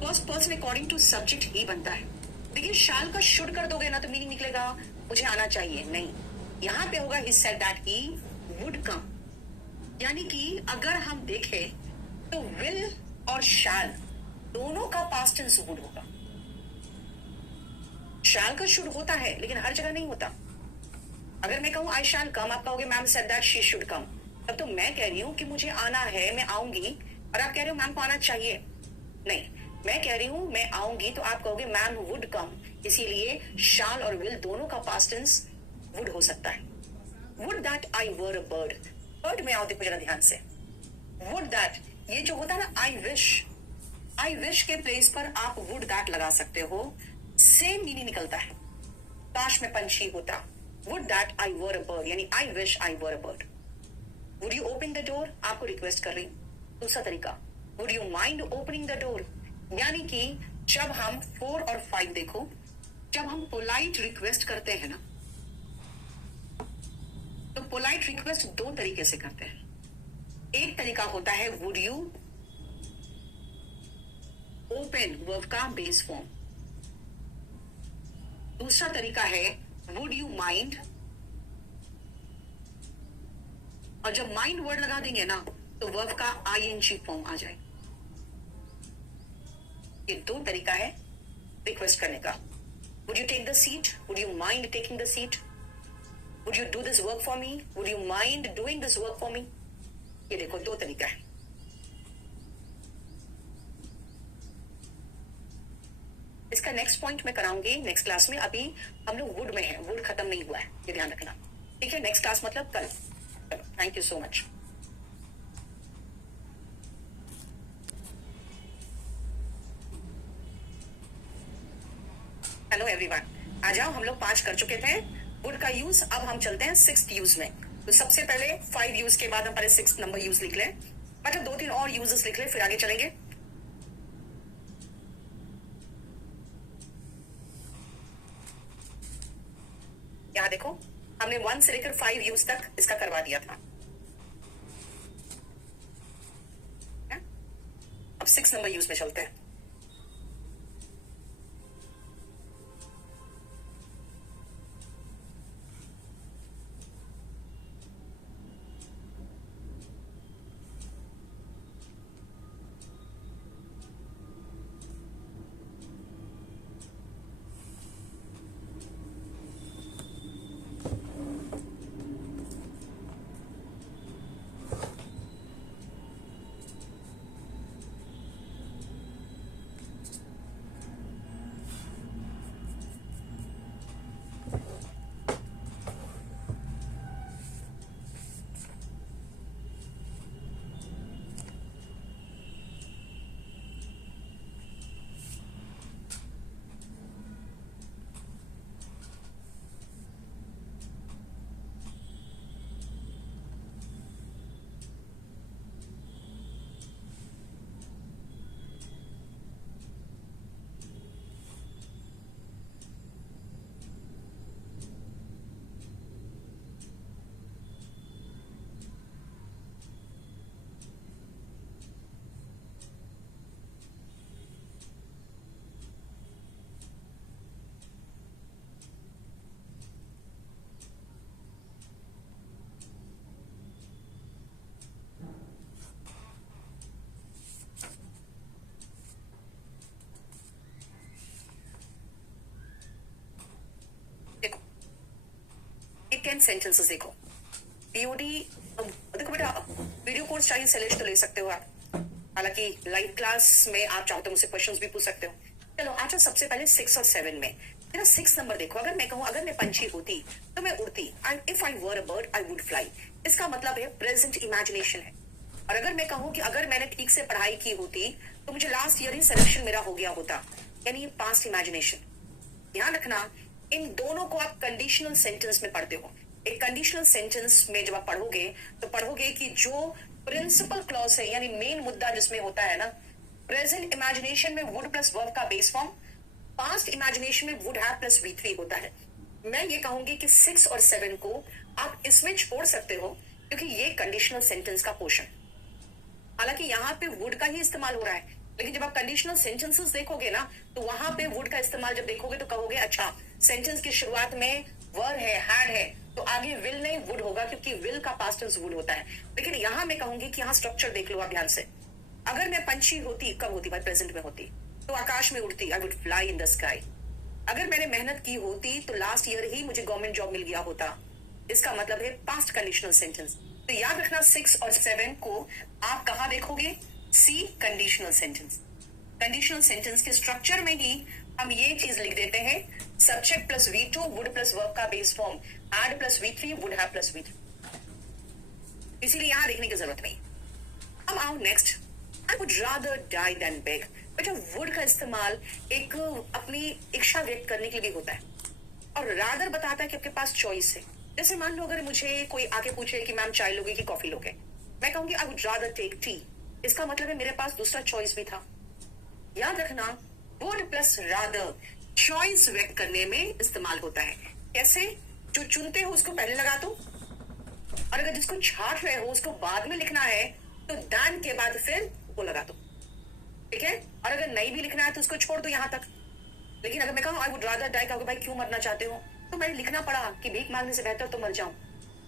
first person according to subject ही बनता है। लेकिन शाल का शुड कर दोगे ना तो मीनिंग निकलेगा मुझे आना चाहिए, नहीं, यहां पे होगा he said that he would come, यानी कि अगर हम देखें तो विल और शैल दोनों का पास्ट टेंस वुड होगा। शैल का शुड होता है लेकिन हर जगह नहीं होता। अगर मैं कहूं आई शैल कम, आप कहोगे ma'am said that she should come, तब तो मैं कह रही हूं कि मुझे आना है, मैं आऊंगी, और आप कह रहे हो मैम को आना चाहिए, नहीं, मैं कह रही हूं मैं आऊंगी, तो आप कहोगे मैम वुड कम, इसीलिए शाल और विल दोनों का पास्ट टेंस वुड हो सकता है। Would that I were a bird, bird में आओ देखो जरा ध्यान से, वुड दैट, ये जो होता है ना आई विश के प्लेस पर आप वुड दैट लगा सकते हो, सेम मीनिंग निकलता है। काश में पंछी होता, would that I were a bird, यानी I wish I were a bird. Would you open the door, आपको रिक्वेस्ट कर रही हूं। दूसरा तरीका, would you mind opening the door, यानी कि जब हम 4 और 5 देखो, जब हम पोलाइट रिक्वेस्ट करते हैं ना, तो पोलाइट रिक्वेस्ट 2 तरीके से करते हैं। एक तरीका होता है वुड यू ओपन, वर्ब का बेस फॉर्म। दूसरा तरीका है वुड यू माइंड, और जब माइंड वर्ड लगा देंगे ना तो वर्ब का आईएनजी फॉर्म आ जाए। ये 2 तरीका है रिक्वेस्ट करने का। Would you take the seat, would you mind taking the seat, would you do this work for me, would you mind doing this work for me. ये देखो 2 तरीका है। इसका नेक्स्ट पॉइंट मैं कराऊंगी नेक्स्ट क्लास में, अभी हम लोग वुड में है, वुड खत्म नहीं हुआ है, ये ध्यान रखना, ठीक है? नेक्स्ट क्लास मतलब कल। Thank you so much. Hello everyone, आ जाओ, हम लोग 5 कर चुके थे वुड का यूज, अब हम चलते हैं 6th यूज में। तो सबसे पहले 5 यूज के बाद हम पहले 6th नंबर यूज लिख लें, मतलब 2-3 और यूजेस लिख लें, फिर आगे चलेंगे। यहां देखो, हमने 1 से लेकर 5 यूज तक इसका करवा दिया था। अब 6 नंबर यूज में चलते हैं। देखो 10 सेंटेंसेस देखो, पीओडी, देखो बेटा वीडियो कोर्स चाहिए सेलेक्ट तो ले सकते हो आप, हालांकि लाइव क्लास में आप चाहो तो मुझसे क्वेश्चंस भी पूछ सकते हो। चलो आ जाओ सबसे पहले 6 और 7 में। मेरा 6 नंबर देखो, अगर मैं कहूं अगर मैं पंछी होती तो मैं उड़ती, if I were a bird I would fly, इसका मतलब है प्रेजेंट इमेजिनेशन है। और अगर मैं कहूं कि अगर मैंने ठीक से पढ़ाई की होती तो मुझे लास्ट ईयर ही सिलेक्शन मेरा हो गया होता, यानी पास्ट इमेजिनेशन। ध्यान रखना, इन दोनों को आप कंडीशनल सेंटेंस में पढ़ते हो। एक कंडीशनल सेंटेंस में जब आप पढ़ोगे तो पढ़ोगे कि जो प्रिंसिपल क्लॉज है, यानी मेन मुद्दा जिसमें होता है ना, प्रेजेंट इमेजिनेशन में वुड प्लस वर्ब का बेस फॉर्म, पास्ट इमेजिनेशन में वुड हैव प्लस V3 होता है। मैं ये कहूंगी कि 6 और 7 को आप इसमें छोड़ सकते हो क्योंकि ये कंडीशनल सेंटेंस का पोर्शन, हालांकि यहाँ पे वुड का ही इस्तेमाल हो रहा है, लेकिन जब आप कंडीशनल सेंटेंसेस देखोगे ना तो वहां पे वुड का इस्तेमाल जब देखोगे तो कहोगे अच्छा सेंटेंस की शुरुआत में वर है, हैड है, तो आगे विल नहीं वुड होगा क्योंकि विल का पास्ट टेंस वुड होता है। लेकिन यहाँ मैं कहूंगी कि यहाँ स्ट्रक्चर देख लो आप ध्यान से। अगर मैं पंछी होती, कब होती? भाई प्रेजेंट में होती, तो आकाश में उड़ती, I would fly in the sky. अगर मैंने मेहनत की होती तो लास्ट ईयर ही मुझे गवर्नमेंट जॉब मिल गया होता। इसका मतलब है पास्ट कंडीशनल सेंटेंस। तो याद रखना 6 और 7 को आप कहां देखोगे? See conditional sentence. Conditional sentence के स्ट्रक्चर में ही हम ये चीज लिख देते हैं, subject plus V2 would plus verb का base form, had plus V3 would have plus V3। इसीलिए यहां देखने की जरूरत नहीं। अब आओ next, I would rather die than beg. बेटा वुड का इस्तेमाल एक अपनी इच्छा व्यक्त करने के लिए भी होता है, और रादर बताता है कि आपके पास चॉइस है। जैसे मान लो अगर मुझे कोई आके पूछे कि मैम चाय लोगे कि कॉफी लोगे, मैं कहूंगी I would rather take tea. इसका मतलब है मेरे पास दूसरा चॉइस भी था। याद रखना, वुड प्लस रादर चॉइस व्यक्त करने में इस्तेमाल होता है। कैसे? जो चुनते हो उसको पहले लगा दो, और अगर जिसको छाट रहे हो उसको बाद में लिखना है तो दैन के बाद फिर वो लगा दो, ठीक है? और अगर नहीं भी लिखना है तो उसको छोड़ दो यहां तक। लेकिन अगर मैं कहूं आई वुड रादर डाई, कहोगे भाई क्यों मरना चाहते हो? तो मैंने लिखना पड़ा कि भीख मांगने से बेहतर तो मर जाऊं।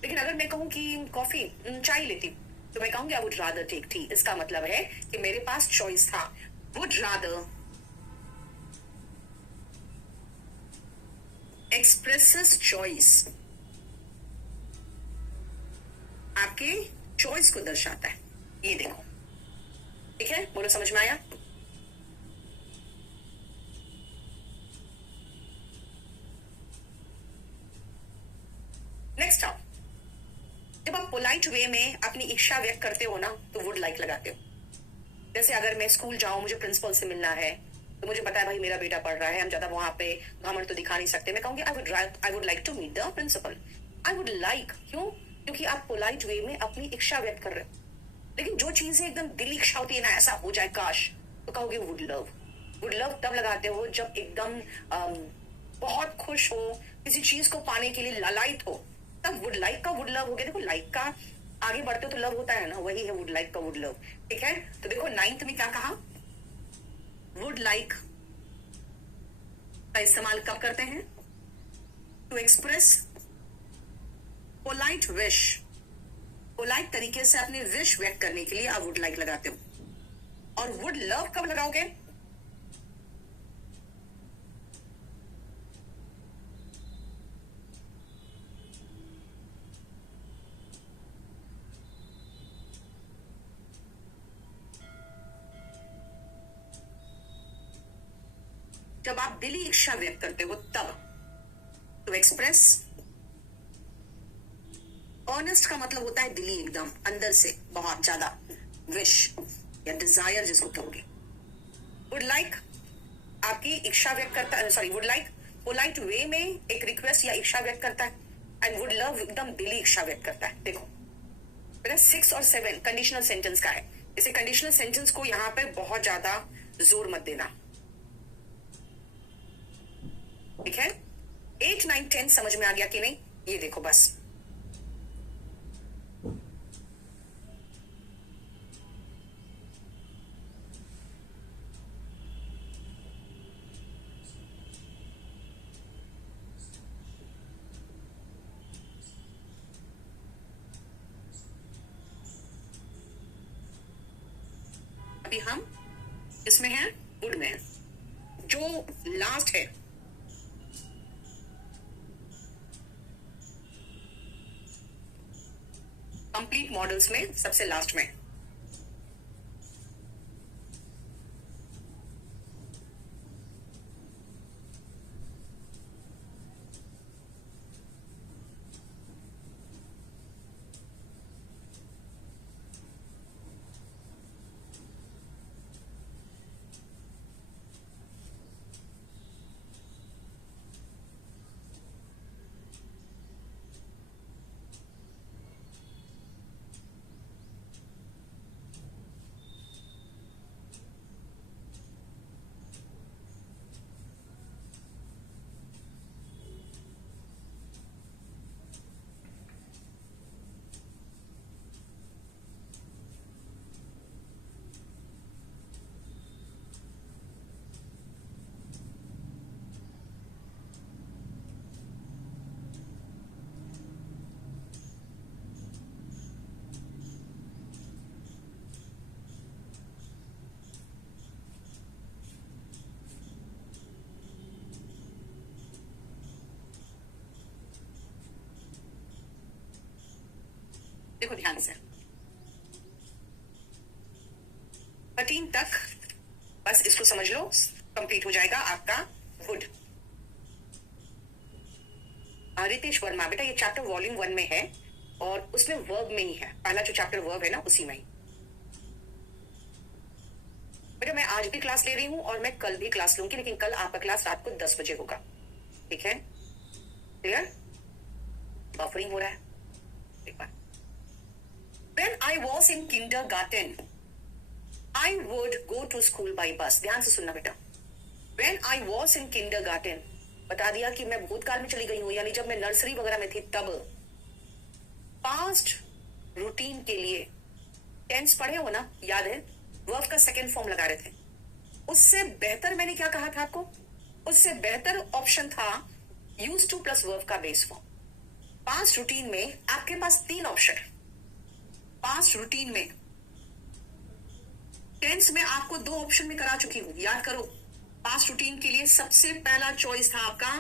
लेकिन अगर मैं कहूं कि कॉफी चाय लेती, तो मैं कहूंगी I would rather take tea. इसका मतलब है कि मेरे पास चॉइस था। वुड रादर एक्सप्रेसेस चॉइस, आपके चॉइस को दर्शाता है। ये देखो, ठीक है? बोलो समझ में आया? नेक्स्ट आओ, जब आप पोलाइट वे में अपनी इच्छा व्यक्त करते हो ना तो वुड लाइक लगाते हो। जैसे अगर मैं स्कूल जाऊं, मुझे प्रिंसिपल से मिलना है, तो मुझे पता है भाई मेरा बेटा पढ़ रहा है, हम ज्यादा वहां पे घमंड तो दिखा नहीं सकते। मैं कहूंगी I would like to meet the principal. I would like, क्यों? क्योंकि आप पोलाइट वे में अपनी इच्छा व्यक्त कर रहे हो। लेकिन जो चीजें एकदम दिली इच्छा होती है ना, ऐसा हो जाए काश, तो कहोगे वुड लव। वुड लव तब लगाते हो जब एकदम बहुत खुश हो, किसी चीज को पाने के लिए लालायित हो, तब वुड लाइक का वुड लव हो गया। देखो लाइक का आगे बढ़ते तो लव होता है ना, वही है वुड लाइक का वुड लव, ठीक है? तो देखो 9th में क्या कहा? वुड लाइक का इस्तेमाल कब करते हैं? To express polite wish. Polite तरीके से अपने विश व्यक्त करने के लिए आप वुड लाइक लगाते हो। और वुड लव कब लगाओगे? जब आप दिली इच्छा व्यक्त करते हो तब। टू एक्सप्रेस, ऑनेस्ट का मतलब होता है दिली, एकदम अंदर से बहुत ज्यादा, विश या डिजायर जिसको कहोगे। वुड लाइक आपकी इच्छा व्यक्त करता है, sorry, would like polite way में एक रिक्वेस्ट या इच्छा व्यक्त करता है, एंड वुड लव एकदम दिली इच्छा व्यक्त करता है। देखो मेरा 6 और 7 कंडीशनल सेंटेंस का है, इसे कंडीशनल सेंटेंस को यहां पर बहुत ज्यादा जोर मत देना, ठीक है? 8, 9, 10 समझ में आ गया कि नहीं? ये देखो बस। अभी हम इसमें हैं, वुड में है। जो लास्ट है कंप्लीट मॉडल्स में, सबसे लास्ट में देखो ध्यान से 13 तक बस इसको समझ लो, कंप्लीट हो जाएगा आपका वुड। रितेश वर्मा, बेटा ये चैप्टर वॉल्यूम 1 में है और उसमें वर्ब में ही है, पहला जो चैप्टर वर्ब है ना उसी में ही। बेटा मैं आज भी क्लास ले रही हूं और मैं कल भी क्लास लूंगी, लेकिन कल आपका क्लास रात को 10 बजे होगा, ठीक है? क्लियर? बफरिंग हो रहा है एक बार। When I was in kindergarten, I would go to school by bus. ध्यान से सुनना बेटा। When I was in kindergarten, बता दिया कि मैं भूतकाल में चली गई हूं, यानी जब मैं नर्सरी वगैरह में थी तब। पास्ट रूटीन के लिए टेंस पढ़े हो ना, याद है? वर्ब का सेकेंड फॉर्म लगा रहे थे। उससे बेहतर मैंने क्या कहा था आपको? उससे बेहतर ऑप्शन था यूज टू प्लस वर्ब का बेस फॉर्म। पास्ट रूटीन में आपके पास 3 ऑप्शन। पास्ट रूटीन में टेंस में आपको 2 ऑप्शन में करा चुकी हूं, याद करो। पास्ट रूटीन के लिए सबसे पहला चॉइस था आपका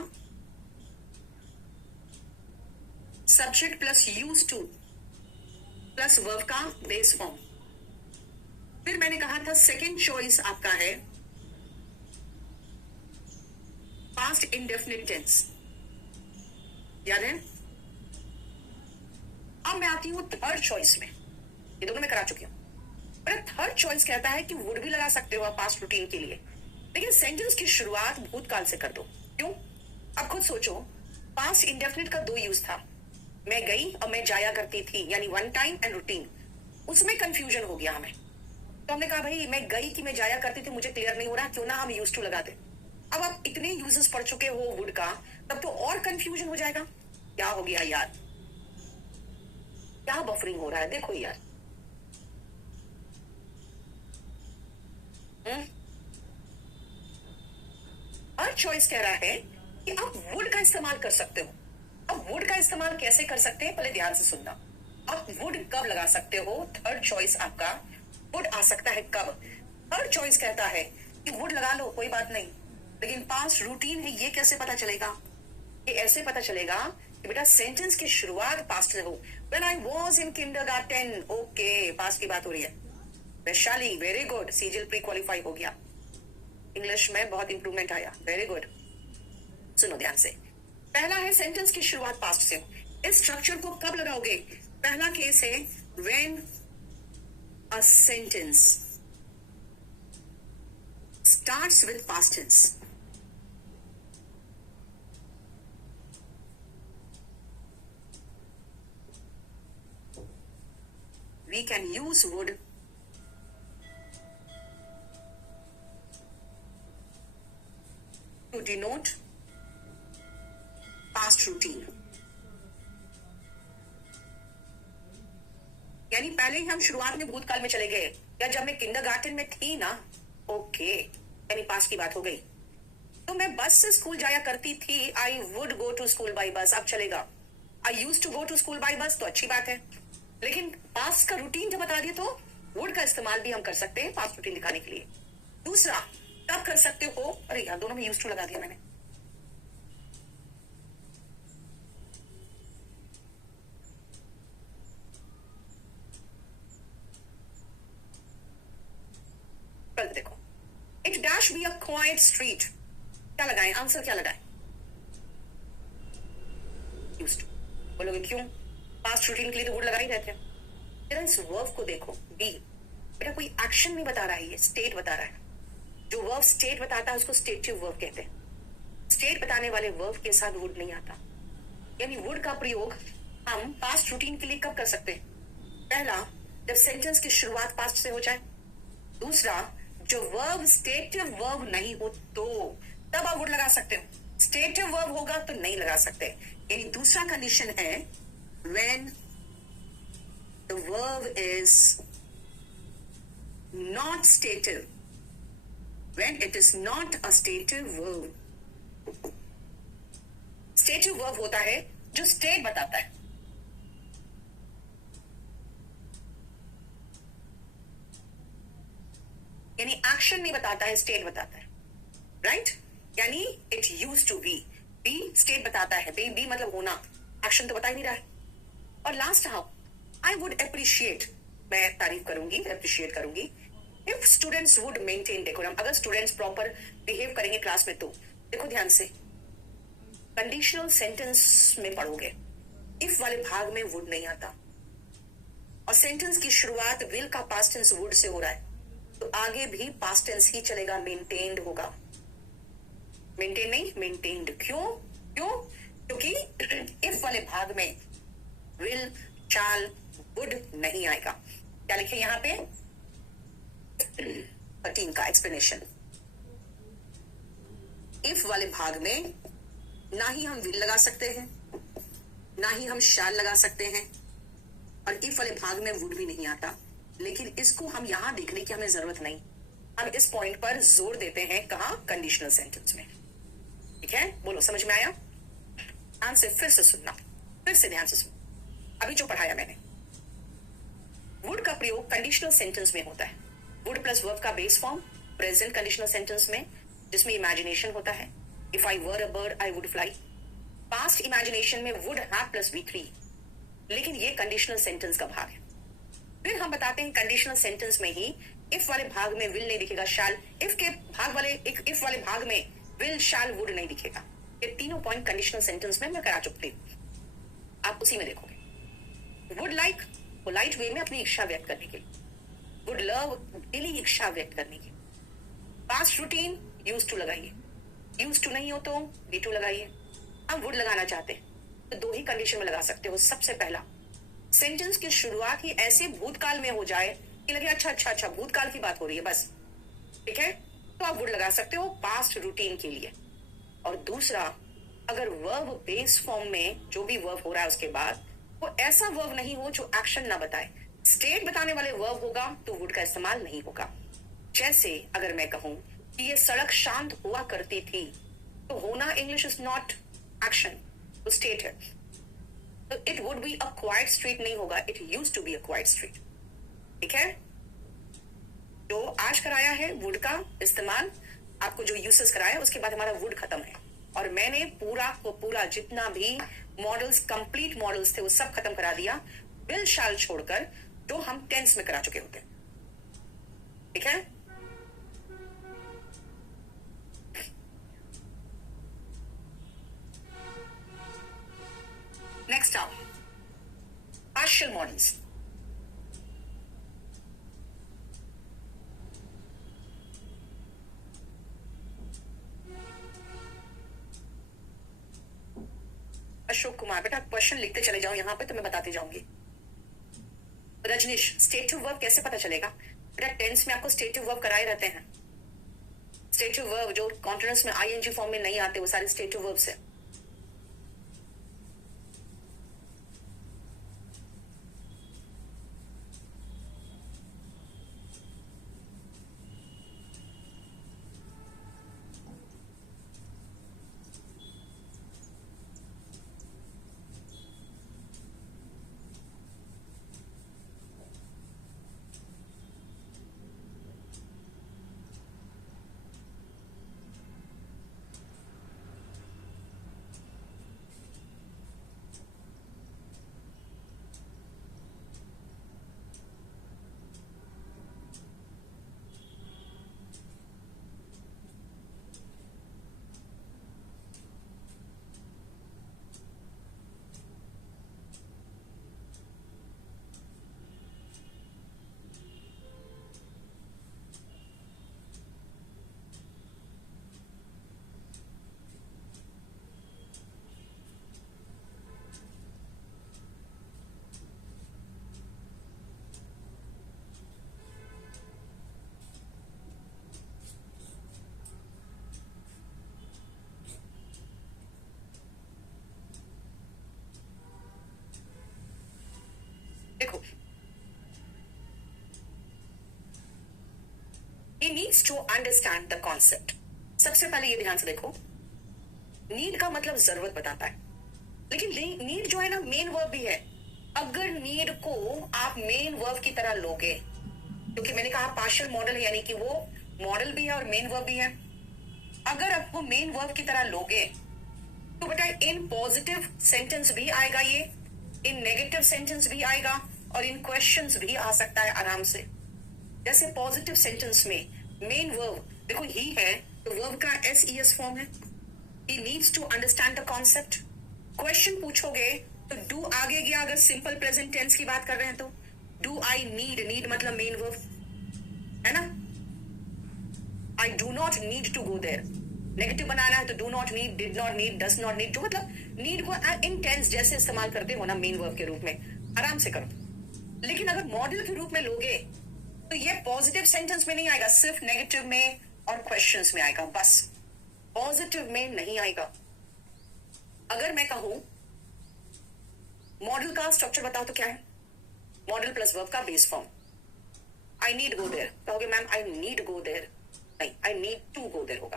subject plus use two plus verb का बेस फॉर्म। फिर मैंने कहा था सेकेंड चॉइस आपका है पास्ट इंडेफिनिट टेंस, याद है? अब मैं आती हूं थर्ड चॉइस में, ये दोनों मैं करा चुकी हूं। पर थर्ड चॉइस कहता है कि वुड भी लगा सकते हो आप पास्ट रूटीन के लिए, लेकिन सेंटेंस की शुरुआत भूतकाल से कर दो। क्यों? अब खुद सोचो, पास्ट इंडेफिनिट का 2 यूज था, मैं गई और मैं जाया करती थी, यानी वन टाइम एंड रूटीन। उसमें कंफ्यूजन हो गया हमें, तो हमने कहा भाई मैं गई कि मैं जाया करती थी, मुझे क्लियर नहीं हो रहा, क्यों ना हम यूज टू लगा दे। अब आप इतने यूजेस पढ़ चुके हो वुड का, तब तो और कंफ्यूजन हो जाएगा। क्या हो गया यार? क्या बफरिंग हो रहा है? देखो यार, हर चॉइस कह रहा है कि आप वुड का इस्तेमाल कर सकते हो। अब वुड का इस्तेमाल कैसे कर सकते हैं, पहले ध्यान से सुनना। आप वुड कब लगा सकते हो? थर्ड चॉइस आपका वुड आ सकता है कब? थर्ड चॉइस कहता है कि वुड लगा लो, कोई बात नहीं, लेकिन पास्ट रूटीन है, ये कैसे पता चलेगा? ये ऐसे पता चलेगा कि बेटा सेंटेंस की शुरुआत पास्ट से हो। When I was in kindergarten, okay, past की बात हो रही है। Vaishali, very good, CGL pre qualify हो गया, इंग्लिश में बहुत इंप्रूवमेंट आया, वेरी गुड। सुनो ध्यान से, पहला है सेंटेंस की शुरुआत पास्ट से हो। इस स्ट्रक्चर को कब लगाओगे? पहला केस है when a sentence starts with past tense। We can use would to denote past routine। यानी पहले ही हम शुरुआत में भूतकाल में चले गए, या जब मैं किंडरगार्टन में थी ना, ओके, यानी पास्ट की बात हो गई। तो मैं बस से स्कूल जाया करती थी, I would go to school by bus, अब चलेगा। I use to go to school by bus, तो अच्छी बात है, लेकिन पास्ट का रूटीन जब बता दिए तो वुड का इस्तेमाल भी हम कर सकते हैं पास्ट रूटीन दिखाने के लिए। दूसरा, तब कर सकते हो, अरे यार दोनों में यूज टू लगा दिया मैंने। देखो, it dash be a quiet street, क्या लगाएं? आंसर क्या लगाएं? Used to. बोलोगे क्यों? पास्ट रूटीन के लिए तो वुड लगा ही रहते हैं। जरा इस वर्ब को देखो, बी, बेटा कोई एक्शन नहीं बता रहा है, ये स्टेट बता रहा है। जो वर्ब स्टेट बताता है उसको स्टेटिव वर्ब कहते हैं। स्टेट बताने वाले वर्ब के साथ वुड नहीं आता, यानी वुड का प्रयोग हम पास्ट रूटीन के लिए कब कर सकते हैं? पहला, जब सेंटेंस की शुरुआत पास्ट से हो जाए। दूसरा, जो वर्ब स्टेटिव वर्ब नहीं हो तो तब आप वुड लगा सकते हो। स्टेटिव वर्ब होगा तो नहीं लगा सकते, यानी दूसरा कंडीशन है when the verb is not stative, when it is not a stative verb। stative verb होता है जो स्टेट बताता है, यानी एक्शन नहीं बताता है, स्टेट बताता है, राइट? यानी it use to be, be state बताता है, बी मतलब होना, एक्शन तो बता ही नहीं रहा है। और लास्ट आओ, आई वुड अप्रिशिएट, मैं तारीफ करूंगी, अप्रिशिएट करूंगी, if students would maintain decorum, अगर स्टूडेंट्स प्रॉपर बिहेव करेंगे क्लास में। तो देखो ध्यान से, कंडीशनल सेंटेंस में पढ़ोगे, इफ वाले भाग में वुड नहीं आता और सेंटेंस की शुरुआत विल का पास्ट टेंस वुड से हो रहा है, तो आगे भी पास्ट टेंस ही चलेगा, मेंटेन्ड होगा, मेंटेन नहीं मेंटेन्ड। क्यों क्यों? क्योंकि इफ वाले भाग में विल, शाल, वुड नहीं आएगा। क्या लिखे यहां पे? 13 का एक्सप्लेनेशन। इफ वाले भाग में ना ही हम विल लगा सकते हैं, ना ही हम शाल लगा सकते हैं, और इफ वाले भाग में वुड भी नहीं आता। लेकिन इसको हम यहां देखने की हमें जरूरत नहीं, हम इस पॉइंट पर जोर देते हैं, कहां? कंडीशनल सेंटेंस में। ठीक है, बोलो समझ में आया? ध्यान से फिर से सुनना, फिर से ध्यान से सुनना। अभी जो पढ़ाया मैंने, वुड का प्रयोग कंडीशनल सेंटेंस में होता है। वुड प्लस वर्ब का base form present conditional sentence में, जिसमें इमेजिनेशन होता है। If I were a bird I would fly. Past imagination में वुड हैव प्लस V3, लेकिन ये कंडीशनल सेंटेंस का भाग है। फिर हम बताते हैं कंडीशनल सेंटेंस में ही इफ वाले भाग में विल नहीं दिखेगा, शाल। इफ के भाग वाले, इफ वाले भाग में विल, शाल, वुड नहीं दिखेगा। ये तीनों पॉइंट कंडीशनल सेंटेंस में मैं करा चुकी हूं, आप उसी में देखोगे। वुड लाइक, पोलाइट वे में अपनी इच्छा व्यक्त करने के लिए। वुड लव, दिली इच्छा व्यक्त करने की। पास्ट रूटीन, यूज टू लगाइए, यूज टू नहीं हो तो V2 लगाइए। हम वुड लगाना चाहते हैं तो दो ही कंडीशन में लगा सकते हो। सबसे पहला, सेंटेंस की शुरुआत ही ऐसे भूतकाल में हो जाए कि लगे अच्छा अच्छा अच्छा भूतकाल की बात हो रही है बस, ठीक है, तो आप वुड लगा सकते हो पास्ट रूटीन के लिए। और दूसरा, अगर वर्ब बेस फॉर्म में जो भी वर्ब हो रहा है उसके बाद वो ऐसा वर्ब नहीं हो जो एक्शन ना बताए, स्टेट बताने वाले वर्ब होगा तो वुड का इस्तेमाल नहीं होगा। जैसे अगर मैं कहूं कि ये सड़क शांत हुआ करती थी, तो होना इंग्लिश इज नॉट एक्शन, तो स्टेट है, तो it would be a quiet street नहीं होगा, it used to be a quiet street. ठीक है, जो आज कराया है वुड का इस्तेमाल, आपको जो यूसेस कराया उसके बाद हमारा वुड खत्म है, और मैंने पूरा को पूरा जितना भी मॉडल्स, कंप्लीट मॉडल्स थे वो सब खत्म करा दिया, विल शाल छोड़कर, जो हम टेंस में करा चुके होते हैं। ठीक है, नेक्स्ट आओ, पार्शियल मॉडल्स। अशोक कुमार, बेटा क्वेश्चन लिखते चले जाओ यहाँ पे तो मैं बताती जाऊंगी। रजनीश, स्टेटिव वर्ब कैसे पता चलेगा? बेटा टेंस में आपको स्टेटिव वर्ब कराए रहते हैं। स्टेटिव वर्ब जो कॉन्टिन्यूअस में ING फॉर्म में नहीं आते वो सारे स्टेटिव वर्ब्स है। देखो, he needs to understand the concept। सबसे पहले ये ध्यान से देखो, नीड का मतलब जरूरत बताता है, लेकिन नीड जो है ना मेन वर्ब भी है। अगर नीड को आप मेन वर्ब की तरह लोगे, क्योंकि मैंने कहा पार्शियल मॉडल यानी कि वो मॉडल भी है और मेन वर्ब भी है, अगर आपको मेन वर्ब की तरह लोगे तो बेटा इन पॉजिटिव सेंटेंस भी आएगा, ये इन नेगेटिव सेंटेंस भी आएगा, और इन क्वेश्चंस भी आ सकता है आराम से। जैसे पॉजिटिव सेंटेंस में मेन वर्ब देखो ही है, तो वर्ब का SES फॉर्म है, he needs to understand the concept। Question पूछोगे तो डू आगे गया, अगर सिंपल प्रेजेंट टेंस की बात कर रहे हैं तो डू आई नीड मतलब मेन वर्ब है ना। I do not need to go there, negative बनाना है तो do not need, did not need, does not need, जो मतलब नीड को इन टेंस जैसे इस्तेमाल करते हो ना मेन वर्ब के रूप में, आराम से करो। लेकिन अगर मॉडल के रूप में लोगे तो ये पॉजिटिव सेंटेंस में नहीं आएगा, सिर्फ नेगेटिव में और क्वेश्चंस में आएगा, बस पॉजिटिव में नहीं आएगा। अगर मैं कहूं मॉडल का स्ट्रक्चर बताओ तो क्या है, मॉडल प्लस वर्ब का base form. I need go there, कहोगे ma'am I need go there नहीं, I need to go there होगा।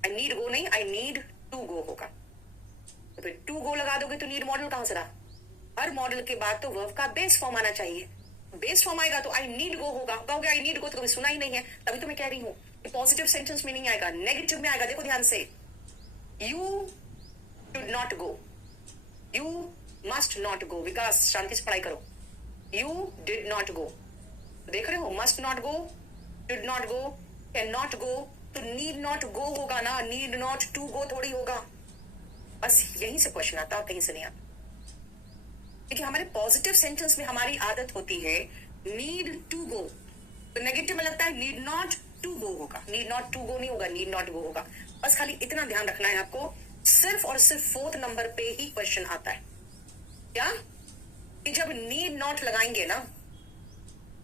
आई नीड गो नहीं, आई नीड टू गो होगा। तो फिर टू गो लगा दोगे तो नीड मॉडल कहां से रहा? हर मॉडल के बाद तो वर्ब का बेस फॉर्म आना चाहिए, बेस फॉर्म आएगा तो आई नीड गो होगा। कहोगे आई नीड गो तो कभी सुना ही नहीं है, तभी तो मैं कह रही हूं पॉजिटिव सेंटेंस में नहीं आएगा, नेगेटिव में आएगा। देखो ध्यान से, you should not go, you must not go. Vikas शांति से पढ़ाई करो। यू डिड नॉट गो, देख रहे हो, must not go, did not go, can not go, तो नीड नॉट गो होगा ना, नीड नॉट टू गो थोड़ी होगा। बस यहीं से क्वेश्चन आता है, कहीं से नहीं आता। देखिए हमारे पॉजिटिव सेंटेंस में हमारी आदत होती है नीड टू गो, तो नेगेटिव में लगता है नीड नॉट टू गो होगा, नीड नॉट टू गो नहीं होगा, नीड नॉट गो होगा। बस खाली इतना ध्यान रखना है आपको, सिर्फ और सिर्फ 4th नंबर पे ही क्वेश्चन आता है। क्या कि जब नीड नॉट लगाएंगे ना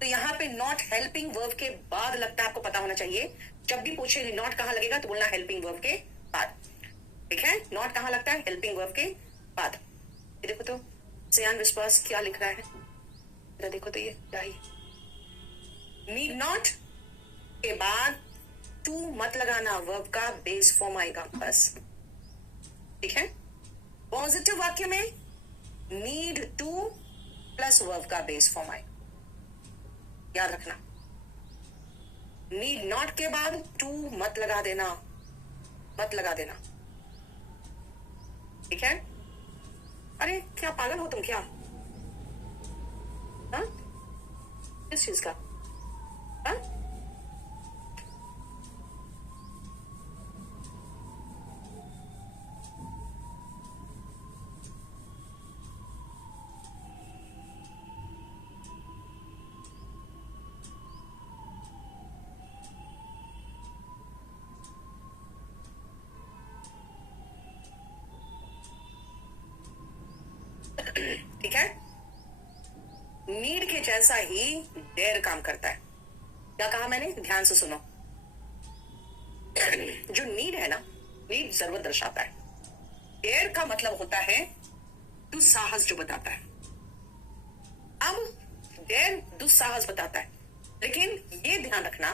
तो यहाँ पे नॉट हेल्पिंग वर्ब के बाद लगता है, आपको पता होना चाहिए। जब भी पूछे नॉट कहां लगेगा तो बोलना हेल्पिंग वर्ब के बाद, ठीक है। नॉट कहां लगता है? हेल्पिंग वर्ब के बाद। ये देखो तो सयान विश्वास क्या लिख रहा है, देखो तो ये क्या है, नीड नॉट के बाद टू मत लगाना, वर्ब का बेस फॉर्म आएगा बस, ठीक है। पॉजिटिव वाक्य में नीड टू प्लस वर्ब का बेस फॉर्म आएगा, याद रखना। नीड नॉट के बाद टू मत लगा देना, मत लगा देना, ठीक है। अरे क्या पागल हो तुम क्या? हाँ किस चीज का? हाँ ठीक है। नीड के जैसा ही डेयर काम करता है। क्या कहा मैंने? ध्यान से सुनो। जो नीड है ना, नीड जरूरत दर्शाता है, डेयर का मतलब होता है दुस्साहस जो बताता है। अब डेयर दुस्साहस बताता है, लेकिन ये ध्यान रखना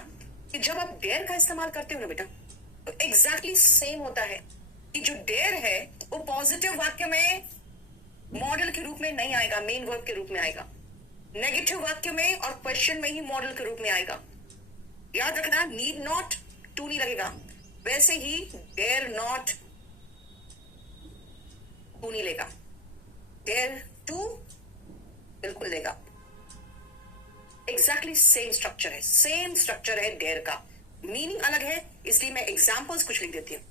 कि जब आप डेयर का इस्तेमाल करते हो ना बेटा, तो एग्जैक्टली सेम होता है कि जो डेयर है वो पॉजिटिव वाक्य में मॉडल के रूप में नहीं आएगा, मेन वर्ब के रूप में आएगा। नेगेटिव वाक्य में और क्वेश्चन में ही मॉडल के रूप में आएगा। याद रखना, नीड नॉट टू नहीं लगेगा, वैसे ही डेयर नॉट टू नहीं लेगा, डेयर टू बिल्कुल लेगा। एग्जैक्टली सेम स्ट्रक्चर है, सेम स्ट्रक्चर है, डेयर का मीनिंग अलग है, इसलिए मैं एग्जांपल्स कुछ लिख देती हूं।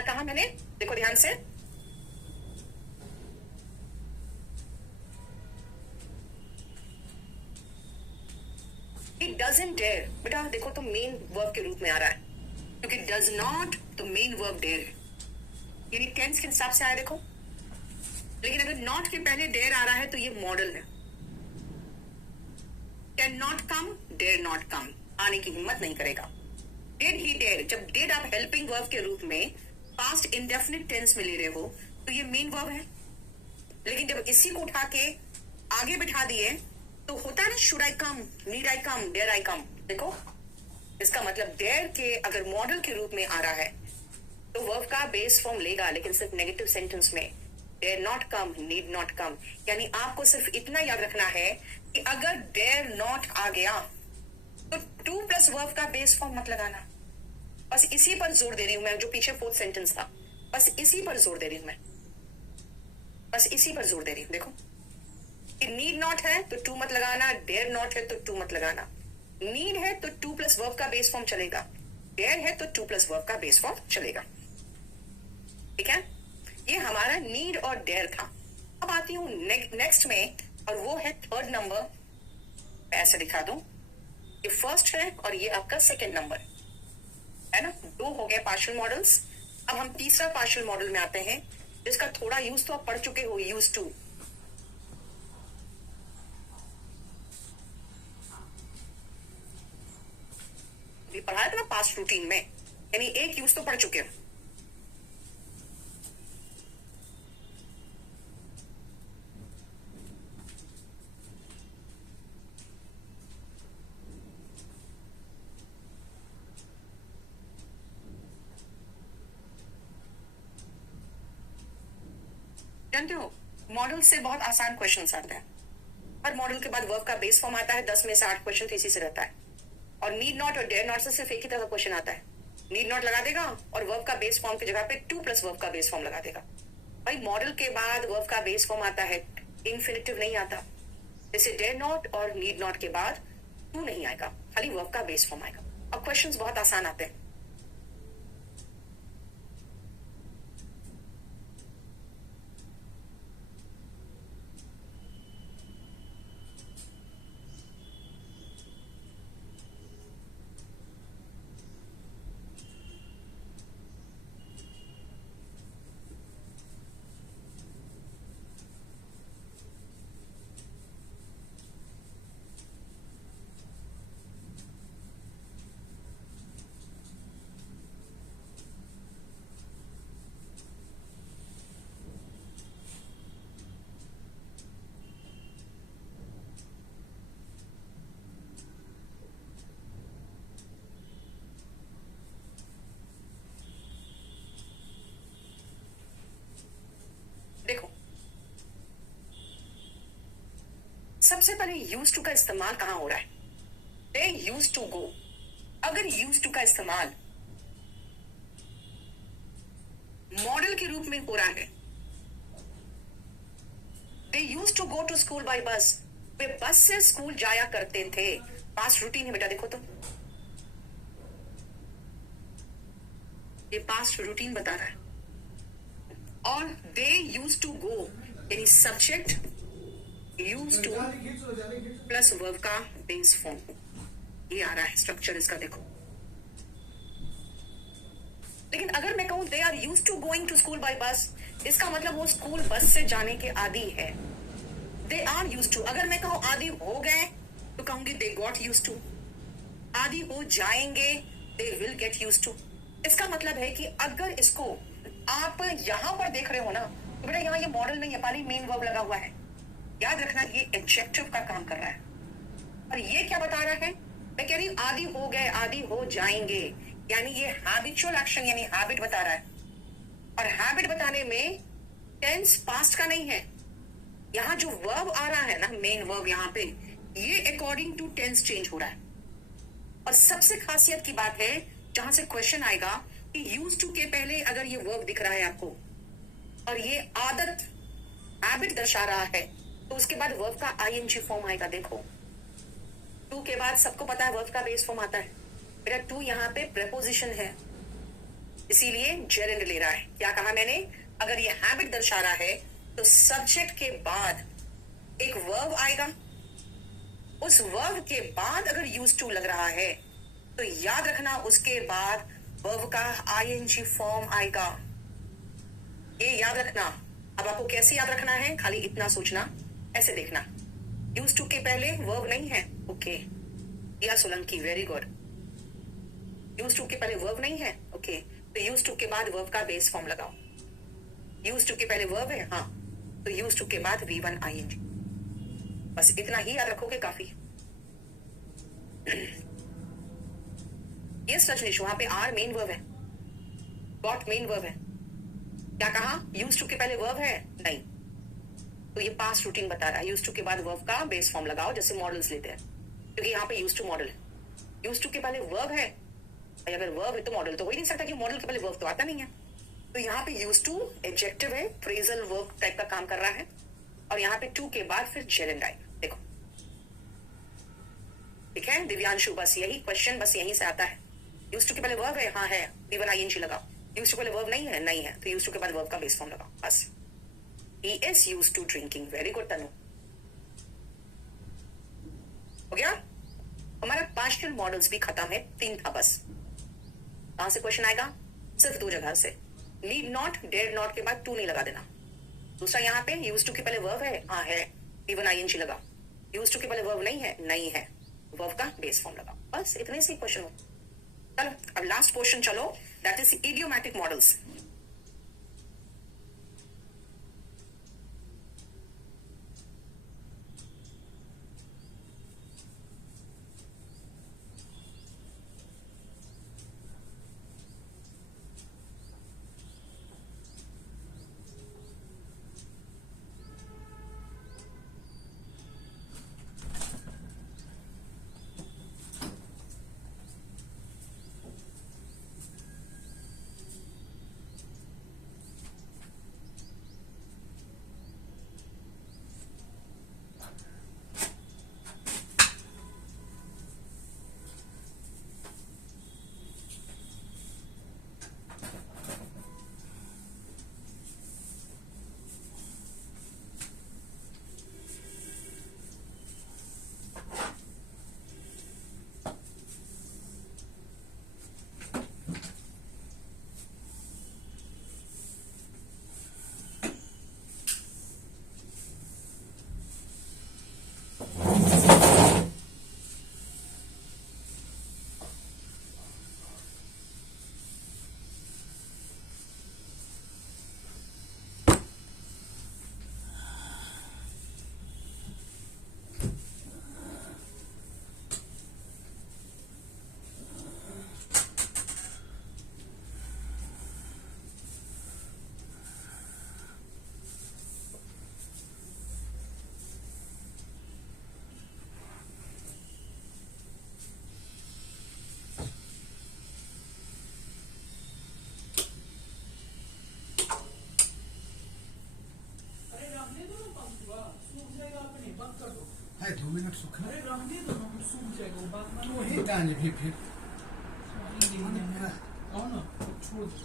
क्या कहा मैंने, देखो ध्यान से, इट डजंट डेयर। बेटा देखो तो मेन वर्ब के रूप में आ रहा है, क्योंकि डज नॉट तो मेन वर्ब डेयर है, यानी टेंस के हिसाब से आया देखो। लेकिन अगर नॉट के पहले डेयर आ रहा है तो ये मॉडल है। Can not come, dare not come, आने की हिम्मत नहीं करेगा। डिड ही डेयर, जब डिड आप हेल्पिंग वर्ब के रूप में पास्ट इंडेफिनिट टेंस में ले रहे हो तो ये मेन वर्ब है। लेकिन जब इसी को उठा के आगे बिठा दिए तो होता है ना, should I come, need I come, dare I come. देखो इसका मतलब डेयर के अगर मॉडल के रूप में आ रहा है तो वर्ब का बेस फॉर्म लेगा, लेकिन सिर्फ नेगेटिव सेंटेंस में। Dare not come, need not come, यानी आपको सिर्फ इतना याद रखना है कि अगर डेयर नॉट आ गया तो टू प्लस वर्ब का बेस फॉर्म मत लगाना। बस इसी पर जोर दे रही हूं मैं, जो पीछे फोर्थ सेंटेंस था, बस इसी पर जोर दे रही हूं मैं, बस इसी पर जोर दे रही हूं। देखो नीड नॉट है तो टू मत लगाना, डेयर नॉट है तो टू मत लगाना। नीड है तो टू प्लस वर्ब का बेस फॉर्म चलेगा, डेयर है तो टू प्लस वर्ब का बेस फॉर्म चलेगा। ठीक है, ये हमारा नीड और डेयर था। अब आती हूं नेक्स्ट में, और वो है थर्ड नंबर। ऐसे दिखा दूं, ये फर्स्ट है और ये आपका सेकेंड नंबर है ना। दो हो गए पार्शियल मॉडल्स। अब हम तीसरा पार्शियल मॉडल में आते हैं, जिसका थोड़ा यूज तो आप पढ़ चुके हो, यूज टू। ये पढ़ाया था ना पास्ट रूटीन में, यानी एक यूज तो पढ़ चुके हो। जानते हो मॉडल से बहुत आसान क्वेश्चंस आते हैं। हर मॉडल के बाद वर्ब का बेस फॉर्म आता है, 10 में से 8 क्वेश्चन तो इसी से रहता है। और नीड नॉट और डेयर नॉट से सिर्फ एक ही तरह का क्वेश्चन आता है। नीड नॉट लगा देगा और वर्ब का बेस फॉर्म की जगह पे टू प्लस वर्ब का बेस फॉर्म लगा देगा। भाई मॉडल के बाद वर्ब का बेस फॉर्म आता है, इन्फिनिटिव नहीं आता। जैसे डेयर नॉट और नीड नॉट के बाद टू नहीं आएगा, खाली वर्ब का बेस फॉर्म आएगा। और क्वेश्चंस बहुत आसान आते हैं। देखो सबसे पहले यूज टू का इस्तेमाल कहां हो रहा है, दे यूज टू गो। अगर यूज टू का इस्तेमाल मॉडल के रूप में हो रहा है, they use to go to school by bus, वे बस से स्कूल जाया करते थे। पास्ट रूटीन है बेटा, देखो तो ये पास्ट रूटीन बता रहा है। और दे यूज टू गो यानी subject use two plus verb का बेस फॉर्म, ये आ रहा है स्ट्रक्चर इसका। देखो लेकिन अगर मैं कहूं they are use to going to school by bus, इसका मतलब वो स्कूल बस से जाने के आदी है। दे आर यूज टू, अगर मैं कहूं आदी हो गए तो कहूंगी दे गॉट यूज टू। आदी हो जाएंगे, they will get use to. इसका मतलब है कि अगर इसको आप यहां पर देख रहे हो ना, तो बेटा यहाँ ये मॉडल नहीं है, पाली मेन वर्ब लगा हुआ है। याद रखना ये एडजेक्टिव का काम कर रहा है। और ये क्या बता रहा है, मैं कह रही हूं आदि हो गए, आदि हो जाएंगे, यानी ये हैबिचुअल एक्शन यानी हैबिट बता रहा है। और हैबिट बताने में टेंस पास्ट का नहीं है। यहाँ जो वर्ब आ रहा है ना, मेन वर्ब यहाँ पे, ये अकॉर्डिंग टू टेंस चेंज हो रहा है। और सबसे खासियत की बात है जहां से क्वेश्चन आएगा कि यूज टू के पहले अगर ये वर्ब दिख रहा है आपको और ये आदत हैबिट दर्शा रहा है, तो उसके बाद वर्ब का आईएनजी फॉर्म आएगा। देखो टू के बाद सबको पता है वर्ब का बेस फॉर्म आता है। मेरा टू यहाँ पे प्रेपोजिशन है, इसीलिए जेरेंड ले रहा है। क्या कहा मैंने? अगर ये हैबिट दर्शा रहा है तो सब्जेक्ट के बाद एक वर्ब आएगा, उस वर्ब के बाद अगर यूज टू लग रहा है तो याद रखना उसके बाद वर्ब का आईएनजी फॉर्म आएगा। ये याद रखना। अब आपको कैसे याद रखना है? खाली इतना सोचना, ऐसे देखना। यूज टू के पहले वर्ब नहीं है, ओके। या Solanki, very good. Use to के पहले वर्ब नहीं है, ओके। तो यूज टू के बाद वर्ब का बेस फॉर्म लगाओ। यूज टू के पहले वर्ब है, हाँ, तो यूज टू के बाद V1 ING। बस इतना ही याद रखोगे, काफी। यस रजनीश, वहां पे आर मेन वर्ब है, गॉट मेन वर्ब है। क्या कहा? यूज टू के पहले वर्ब है? नहीं, तो ये पास्ट रूटीन बता रहा है। यूज टू के बाद वर्ब का बेस फॉर्म लगाओ, जैसे मॉडल्स लेते हैं, क्योंकि यहाँ पे यूज टू मॉडल है। यूज टू के पहले वर्ब है, अगर वर्ब है तो मॉडल तो हो ही नहीं सकता, कि मॉडल के पहले वर्ब तो आता नहीं है। तो यहाँ पे यूज टू एडजेक्टिव है, फ्रेजल वर्ब टाइप का काम कर रहा है, और यहाँ पे टू के बाद फिर जेरेंड आएगा। देखो, ठीक है दिव्यांशु, बस यही क्वेश्चन बस यहीं से आता है। यूज टू के पहले वर्ब है, हाँ है, V1 ING लगाओ। यूज टू के पहले वर्ब नहीं है, नहीं है, तो यूज टू के बाद वर्ब का बेस फॉर्म लगाओ, बस। He is used to drinking, very good Tanu. हो गया? हमारा पार्शियल मॉडल्स भी खत्म है, 3 था बस। कहां से क्वेश्चन आएगा? सिर्फ 2 जगह से। नीड नॉट, डेयर नॉट के बाद टू नहीं लगा देना। दूसरा यहाँ पे यूज टू के पहले वर्ब है, हाँ है, V1 ING लगाओ। यूज टू के पहले वर्ब नहीं है, नहीं है, वर्ब का बेस फॉर्म लगाओ, बस इतने से क्वेश्चन हो। चलो अब लास्ट क्वेश्चन चलो, दैट इज इडियोमैटिक मॉडल्स। है 2 मिनट सूखना। अरे रहने दो ना, सूख जाएगा वो बात मानो। तो ही डाल फिर मेरा आओ ना, छोड़ दो।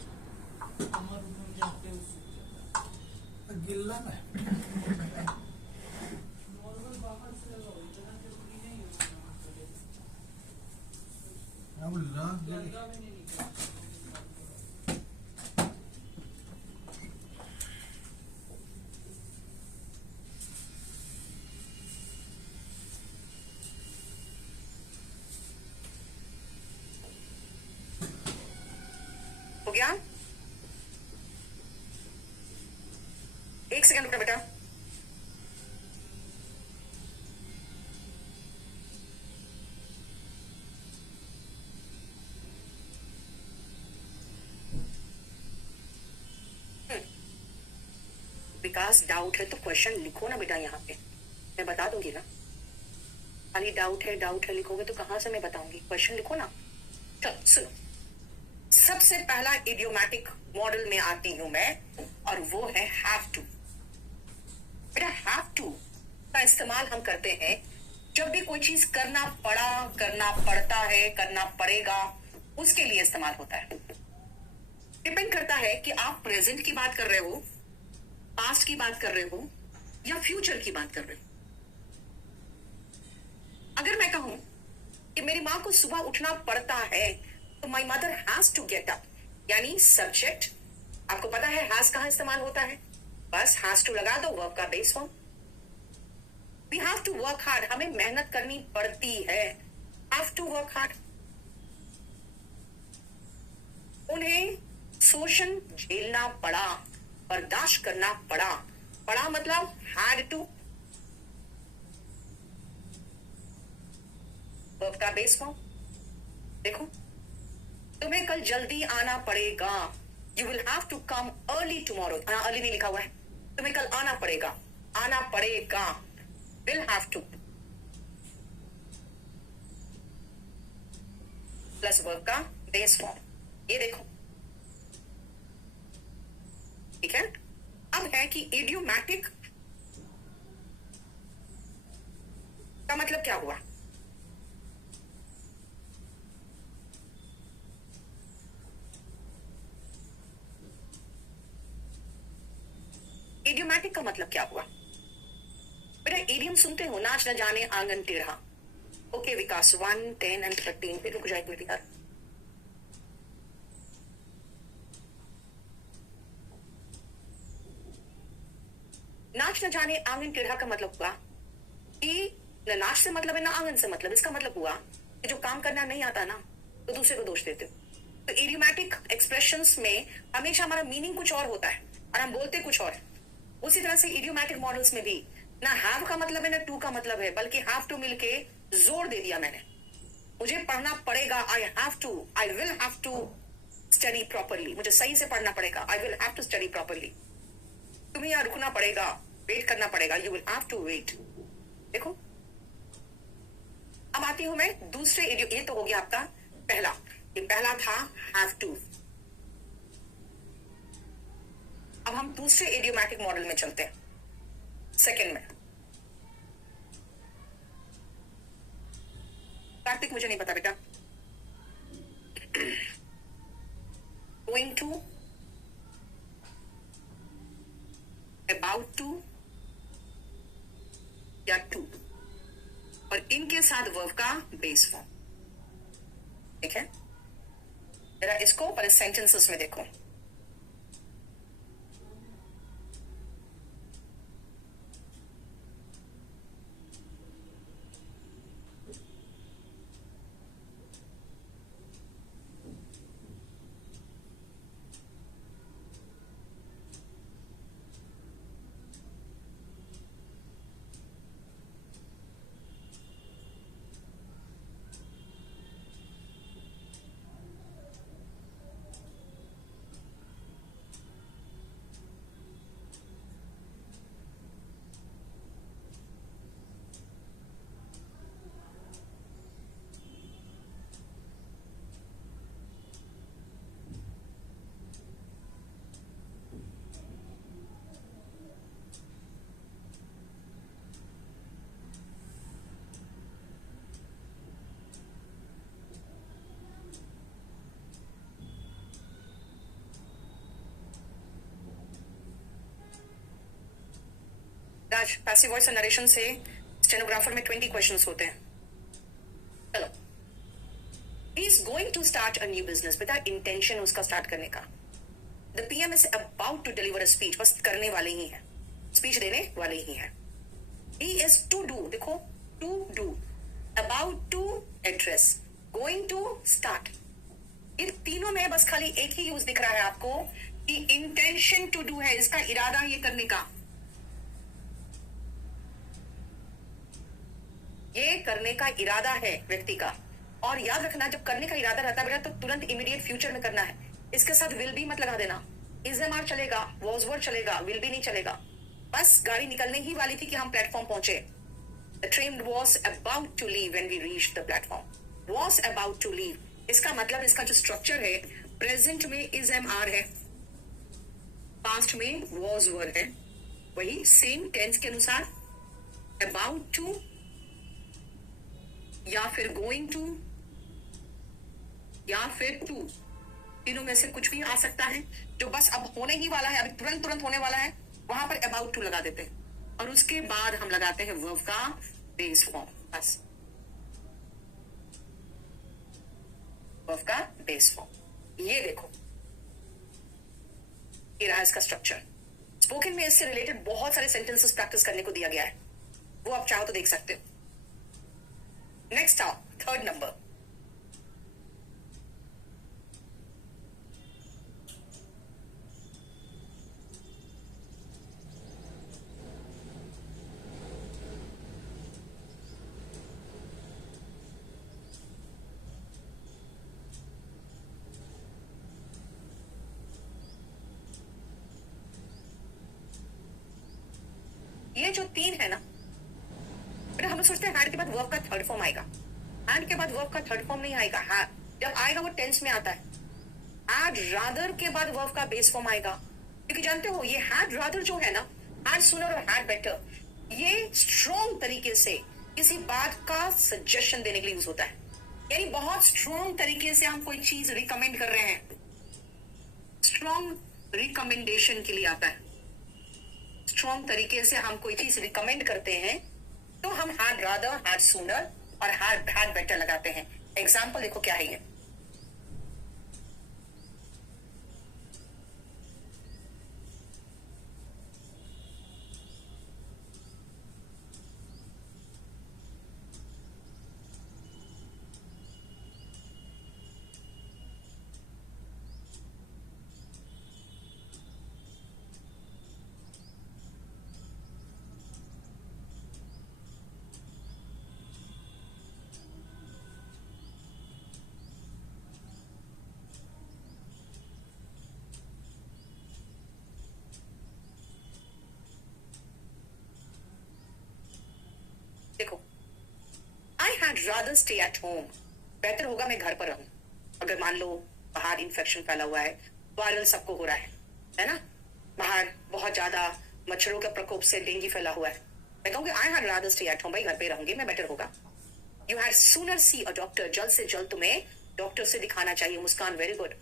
हमारे रूम में जाते हैं, सूख जाता है। गिल्ला में नॉर्मल बाहर से लगाओ, इतना जरूरी नहीं है उसमें। अब लग गई। गंगा में नहीं निकलता। हो गया? 1 सेकंड रुकना बेटा। विकास, डाउट है तो क्वेश्चन लिखो ना बेटा, यहाँ पे मैं बता दूंगी ना। खाली डाउट है लिखोगे तो कहां से मैं बताऊंगी? क्वेश्चन लिखो ना। चलो सुनो, सबसे पहला इडियोमैटिक मॉडल में आती हूं मैं, और वो है हैव टू। बेटा हैव टू का इस्तेमाल हम करते हैं जब भी कोई चीज करना पड़ा, करना पड़ता है, करना पड़ेगा, उसके लिए इस्तेमाल होता है। डिपेंड करता है कि आप प्रेजेंट की बात कर रहे हो, पास्ट की बात कर रहे हो या फ्यूचर की बात कर रहे हो। अगर मैं कहूं कि मेरी माँ को सुबह उठना पड़ता है तो my mother has to get up, यानी सब्जेक्ट आपको पता है हैज कहां इस्तेमाल होता है, बस हैज टू लगा दो, वर्ब का base form. We have to work hard, हमें मेहनत करनी पड़ती है, हैव टू वर्क हार्ड। उन्हें शोषण झेलना पड़ा, बर्दाश्त करना पड़ा, पड़ा मतलब हैड टू, वर्ब का बेस फॉर्म। देखो, तुम्हें कल जल्दी आना पड़ेगा, you will have to come early tomorrow, early नहीं लिखा हुआ है, तुम्हें कल आना पड़ेगा, आना पड़ेगा, will have two plus verb का बेस फॉर्म। ये देखो, ठीक है। अब है कि इडियोमैटिक का मतलब क्या हुआ। इडियोमैटिक का मतलब क्या हुआ बेटा? इडियम सुनते हो, नाच न जाने आंगन टेढ़ा। ओके विकास, 1, 10 एंड 13 पे रुक जाए यार। नाच न जाने आंगन टेढ़ा का मतलब हुआ कि न नाच से मतलब है ना आंगन से मतलब। इसका मतलब हुआ कि जो काम करना नहीं आता ना तो दूसरे को दोष देते हो। तो इडियोमैटिक एक्सप्रेशंस में हमेशा हमारा मीनिंग कुछ और होता है और हम बोलते कुछ और है। उसी तरह से इडियोमैटिक मॉडल्स में भी ना हैव का मतलब है ना टू का मतलब है, बल्कि हैव टू मिलके जोर दे दिया मैंने। मुझे पढ़ना पड़ेगा, I have to, I will have to study properly, मुझे सही से पढ़ना पड़ेगा, I will have to study properly. तुम्हें यहाँ रुकना पड़ेगा, वेट करना पड़ेगा, you will have to wait. देखो, अब आती हूं मैं दूसरे इडियो। ये तो हो गया आपका पहला, ये पहला था हैव टू। अब हम दूसरे इडियोमैटिक मॉडल में चलते हैं, सेकंड में। कार्तिक मुझे नहीं पता बेटा, गोइंग टू, अबाउट टू या टू, और इनके साथ वर्ब का बेस फॉर्म। ठीक है, जरा इसको पहले सेंटेंसेस में देखो। राज, पैसिव वॉइस और नरेशन से स्टेनोग्राफर में 20 क्वेश्चंस होते हैं। चलो, he is going to start a new business. बेटा इंटेंशन उसका स्टार्ट करने का। The PM is about to deliver a speech, बस करने वाले ही है, स्पीच देने वाले ही है। ही इज टू डू, देखो to do, about to address, going to start. इन तीनों में बस खाली एक ही यूज दिख रहा है आपको कि इंटेंशन टू डू है, इसका इरादा ये करने का, ये करने का इरादा है व्यक्ति का। और याद रखना, जब करने का इरादा रहता है बेटा तो तुरंत इमीडिएट फ्यूचर में करना है। इसके साथ विल बी मत लगा देना, इज एम आर चलेगा, वॉज वर्ड चलेगा, विल बी नहीं चलेगा। बस गाड़ी निकलने ही वाली थी कि हम प्लेटफॉर्म पहुंचे। The train was about to leave when we reached the platform. Was about to leave, इसका मतलब इसका जो स्ट्रक्चर है, प्रेजेंट में इज एम आर है, पास्ट में वॉज वर्ड है, वही सेम टेंस के अनुसार अबाउट टू या फिर गोइंग टू या फिर टू, तीनों में से कुछ भी आ सकता है, जो बस अब होने ही वाला है, अभी तुरंत तुरंत होने वाला है, वहां पर अबाउट टू लगा देते हैं और उसके बाद हम लगाते हैं वर्ब का बेस फॉर्म। बस वर्ब का बेस फॉर्म। ये देखो, ये रहा इसका स्ट्रक्चर। स्पोकन में इससे रिलेटेड बहुत सारे सेंटेंसेस प्रैक्टिस करने को दिया गया है, वो आप चाहो तो देख सकते हो। नेक्स्ट आओ, थर्ड नंबर। ये जो तीन है ना बेटा, हम लोग सोचते हैं हैड के बाद वर्ब का थर्ड फॉर्म आएगा। हैड के बाद वर्ब का थर्ड फॉर्म नहीं आएगा। जब आएगा वो टेंस में आता है। हैड रादर के बाद वर्ब का बेस फॉर्म आएगा, क्योंकि जानते हो ये हैड रादर जो है ना, हैड सूनर और हैड बेटर, ये स्ट्रॉन्ग तरीके से किसी बात का सजेशन देने के लिए यूज होता है। यानी बहुत स्ट्रॉन्ग तरीके से हम कोई चीज रिकमेंड कर रहे हैं, स्ट्रॉन्ग रिकमेंडेशन के लिए आता है। स्ट्रॉन्ग तरीके से हम कोई चीज रिकमेंड करते हैं तो हम हैड रादर, हैड सूनर और हैड बेटर लगाते हैं। एग्जाम्पल देखो क्या है ये। देखो, आई had rather stay at home, बेहतर होगा मैं घर पर रहूं। अगर मान लो बाहर इन्फेक्शन फैला हुआ है, वायरल सबको हो रहा है ना, बाहर बहुत ज्यादा मच्छरों के प्रकोप से डेंगू फैला हुआ है, मैं कहूंगी I had rather stay at home, भाई घर पे रहूंगी मैं, बेटर होगा। You had sooner see a doctor, जल्द से जल्द तुम्हें डॉक्टर से दिखाना चाहिए। Muskan, very good.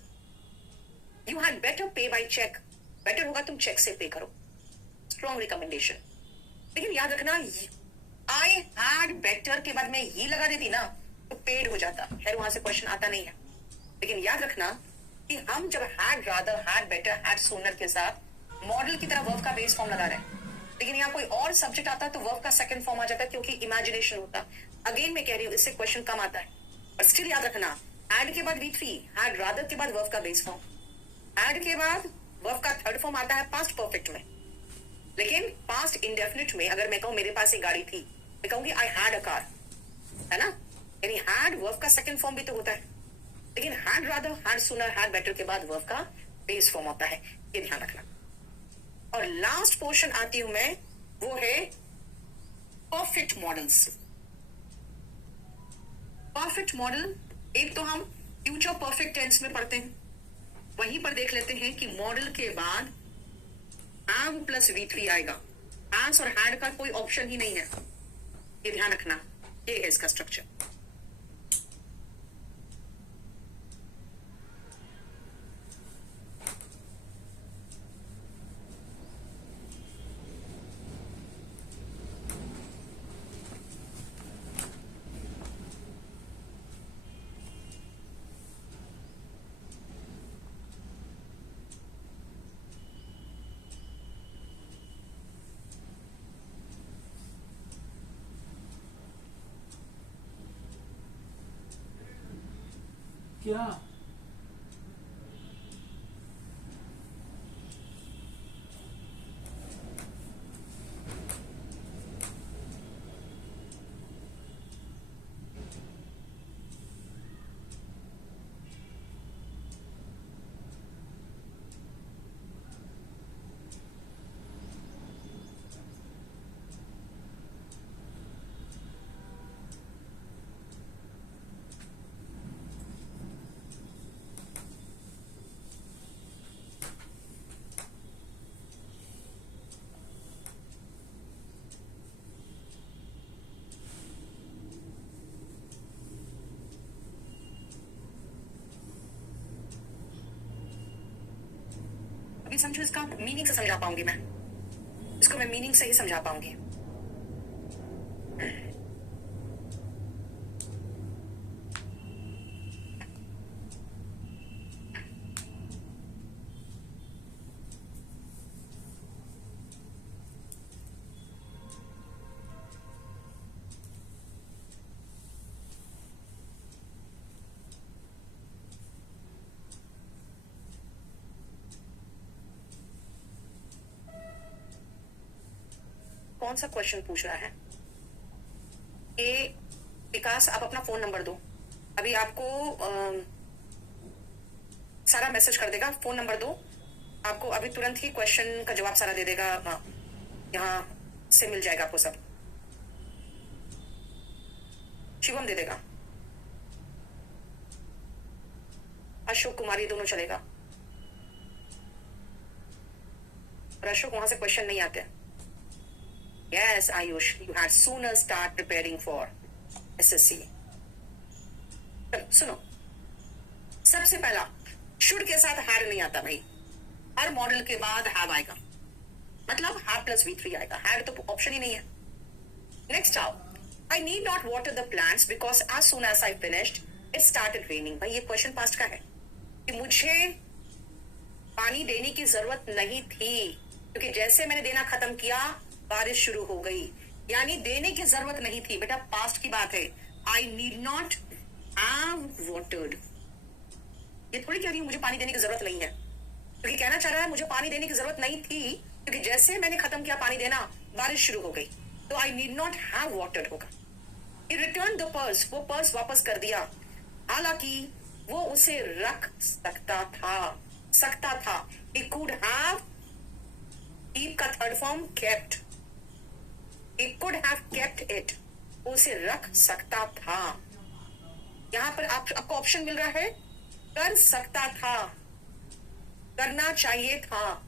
You had better pay by cheque, better होगा तुम चेक से पे करो। Strong recommendation. लेकिन याद रखना, आई हैड बेटर के बाद में ही लगा देती ना तो पेड हो जाता, खैर वहां से क्वेश्चन आता नहीं है। लेकिन याद रखना कि हम जब had rather, had better, had sooner के साथ मॉडल की तरह वर्ब का बेस फॉर्म लगा रहे हैं, लेकिन यहाँ कोई और सब्जेक्ट आता है तो वर्ब का सेकंड फॉर्म आ जाता है, क्योंकि इमेजिनेशन होता। अगेन मैं कह रही हूँ इससे क्वेश्चन कम आता है, पर स्टिल याद रखना हैड के बाद V3, हैड रादर के बाद वर्ब का बेस फॉर्म, हैड के बाद वर्ब का थर्ड फॉर्म आता है पास्ट परफेक्ट में। लेकिन पास्ट इंडेफिनिट में अगर मैं कहूं मेरे पास एक गाड़ी थी, मैं कहूंगी आई हैड अ कार, है ना, यानी हैड वर्ब का सेकंड फॉर्म भी तो होता है। लेकिन had rather, had sooner, had better के बाद वर्ब का बेस फॉर्म होता है, ये ध्यान रखना। और लास्ट पोर्शन आती हूं मैं, वो है परफेक्ट मॉडल्स। परफेक्ट मॉडल एक तो हम फ्यूचर परफेक्ट टेंस में पढ़ते हैं, वहीं पर देख लेते हैं कि मॉडल के बाद हैव प्लस V3 आएगा। हैज और हैड का कोई ऑप्शन ही नहीं है, ये ध्यान रखना। ये है इसका स्ट्रक्चर। क्या समझो इसका मीनिंग से समझा पाऊंगी मैं इसको, मैं मीनिंग से ही समझा पाऊंगी। कौन सा क्वेश्चन पूछ रहा है? ए विकास, आप अपना फोन नंबर दो। अभी आपको सारा मैसेज कर देगा, फोन नंबर दो, आपको अभी तुरंत ही क्वेश्चन का जवाब सारा दे देगा। हाँ, यहाँ से मिल जाएगा आपको सब। शिवम दे देगा, अशोक कुमार, ये दोनों चलेगा। और अशोक, वहां से क्वेश्चन नहीं आते। Yes, Ayush, you had sooner start preparing for SSC. सुनो, सबसे पहला शुड के साथ हैड नहीं आता भाई, हर मॉडल के बाद हैव आएगा, मतलब हैव प्लस V3 आएगा, हैड तो ऑप्शन ही नहीं है। नेक्स्ट आओ, I need not water the plants because as soon as I finished it started raining। भाई ये क्वेश्चन पास्ट का है कि मुझे पानी देने की जरूरत नहीं थी, क्योंकि जैसे मैंने देना खत्म किया बारिश शुरू हो गई। यानी देने की जरूरत नहीं थी बेटा, पास्ट की बात है। I need not have watered, ये थोड़ी कह रही हूं मुझे पानी देने की जरूरत नहीं है, क्योंकि कहना चाह रहा है मुझे पानी देने की जरूरत नहीं थी, क्योंकि जैसे मैंने खत्म किया पानी देना बारिश शुरू हो गई, तो I need not have watered होगा। ही रिटर्न द पर्स, वो पर्स वापस कर दिया, हालांकि वो उसे रख सकता था। ही कुड हैव, कीप का third form kept, he could have kept it, उसे रख सकता था। यहां पर आपको ऑप्शन मिल रहा है, कर सकता था, करना चाहिए था,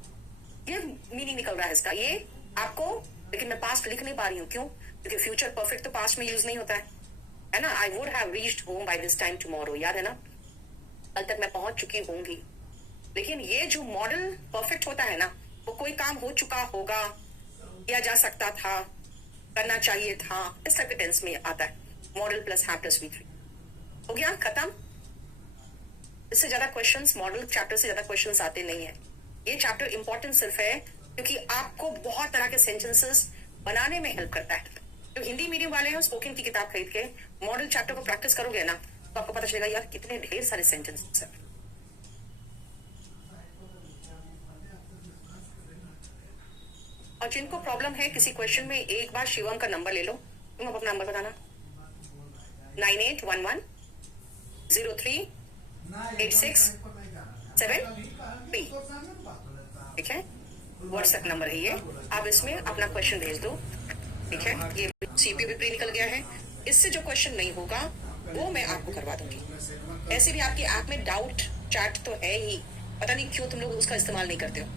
ये मीनिंग निकल रहा है इसका ये आपको। लेकिन मैं पास्ट लिख नहीं पा रही हूँ, क्यों? क्योंकि फ्यूचर परफेक्ट तो पास्ट में यूज नहीं होता है ना। I would have reached home by this time tomorrow, याद है ना, कल तक मैं पहुंच चुकी होंगी। लेकिन ये जो मॉडल परफेक्ट होता है ना, वो कोई काम हो चुका होगा, किया जा सकता था, करना चाहिए था, इस टाइप के टेंस में आता है। Modal plus have plus V3 हो गया, खत्म। इससे ज्यादा क्वेश्चंस मॉडल चैप्टर से ज्यादा क्वेश्चंस आते नहीं है। ये चैप्टर इंपॉर्टेंट सिर्फ है क्योंकि आपको बहुत तरह के सेंटेंसेस बनाने में हेल्प करता है। तो हिंदी मीडियम वाले हैं, स्पोकन की किताब खरीद के मॉडल चैप्टर को प्रैक्टिस करोगे ना, तो आपको पता चलेगा यार कितने ढेर सारे सेंटेंसेस हैं। और जिनको प्रॉब्लम है किसी क्वेश्चन में, एक बार शिवम का नंबर ले लो। तुम अपना नंबर बताना, 9811038673, ठीक है, व्हाट्सएप नंबर है ये। आप इसमें अपना क्वेश्चन भेज दो, ठीक है। ये सीपी भी प्री निकल गया है, इससे जो क्वेश्चन नहीं होगा वो मैं आपको करवा दूंगी। ऐसे भी आपकी ऐप में डाउट चैट तो है ही, पता नहीं क्यों तुम लोग उसका इस्तेमाल नहीं करते हो।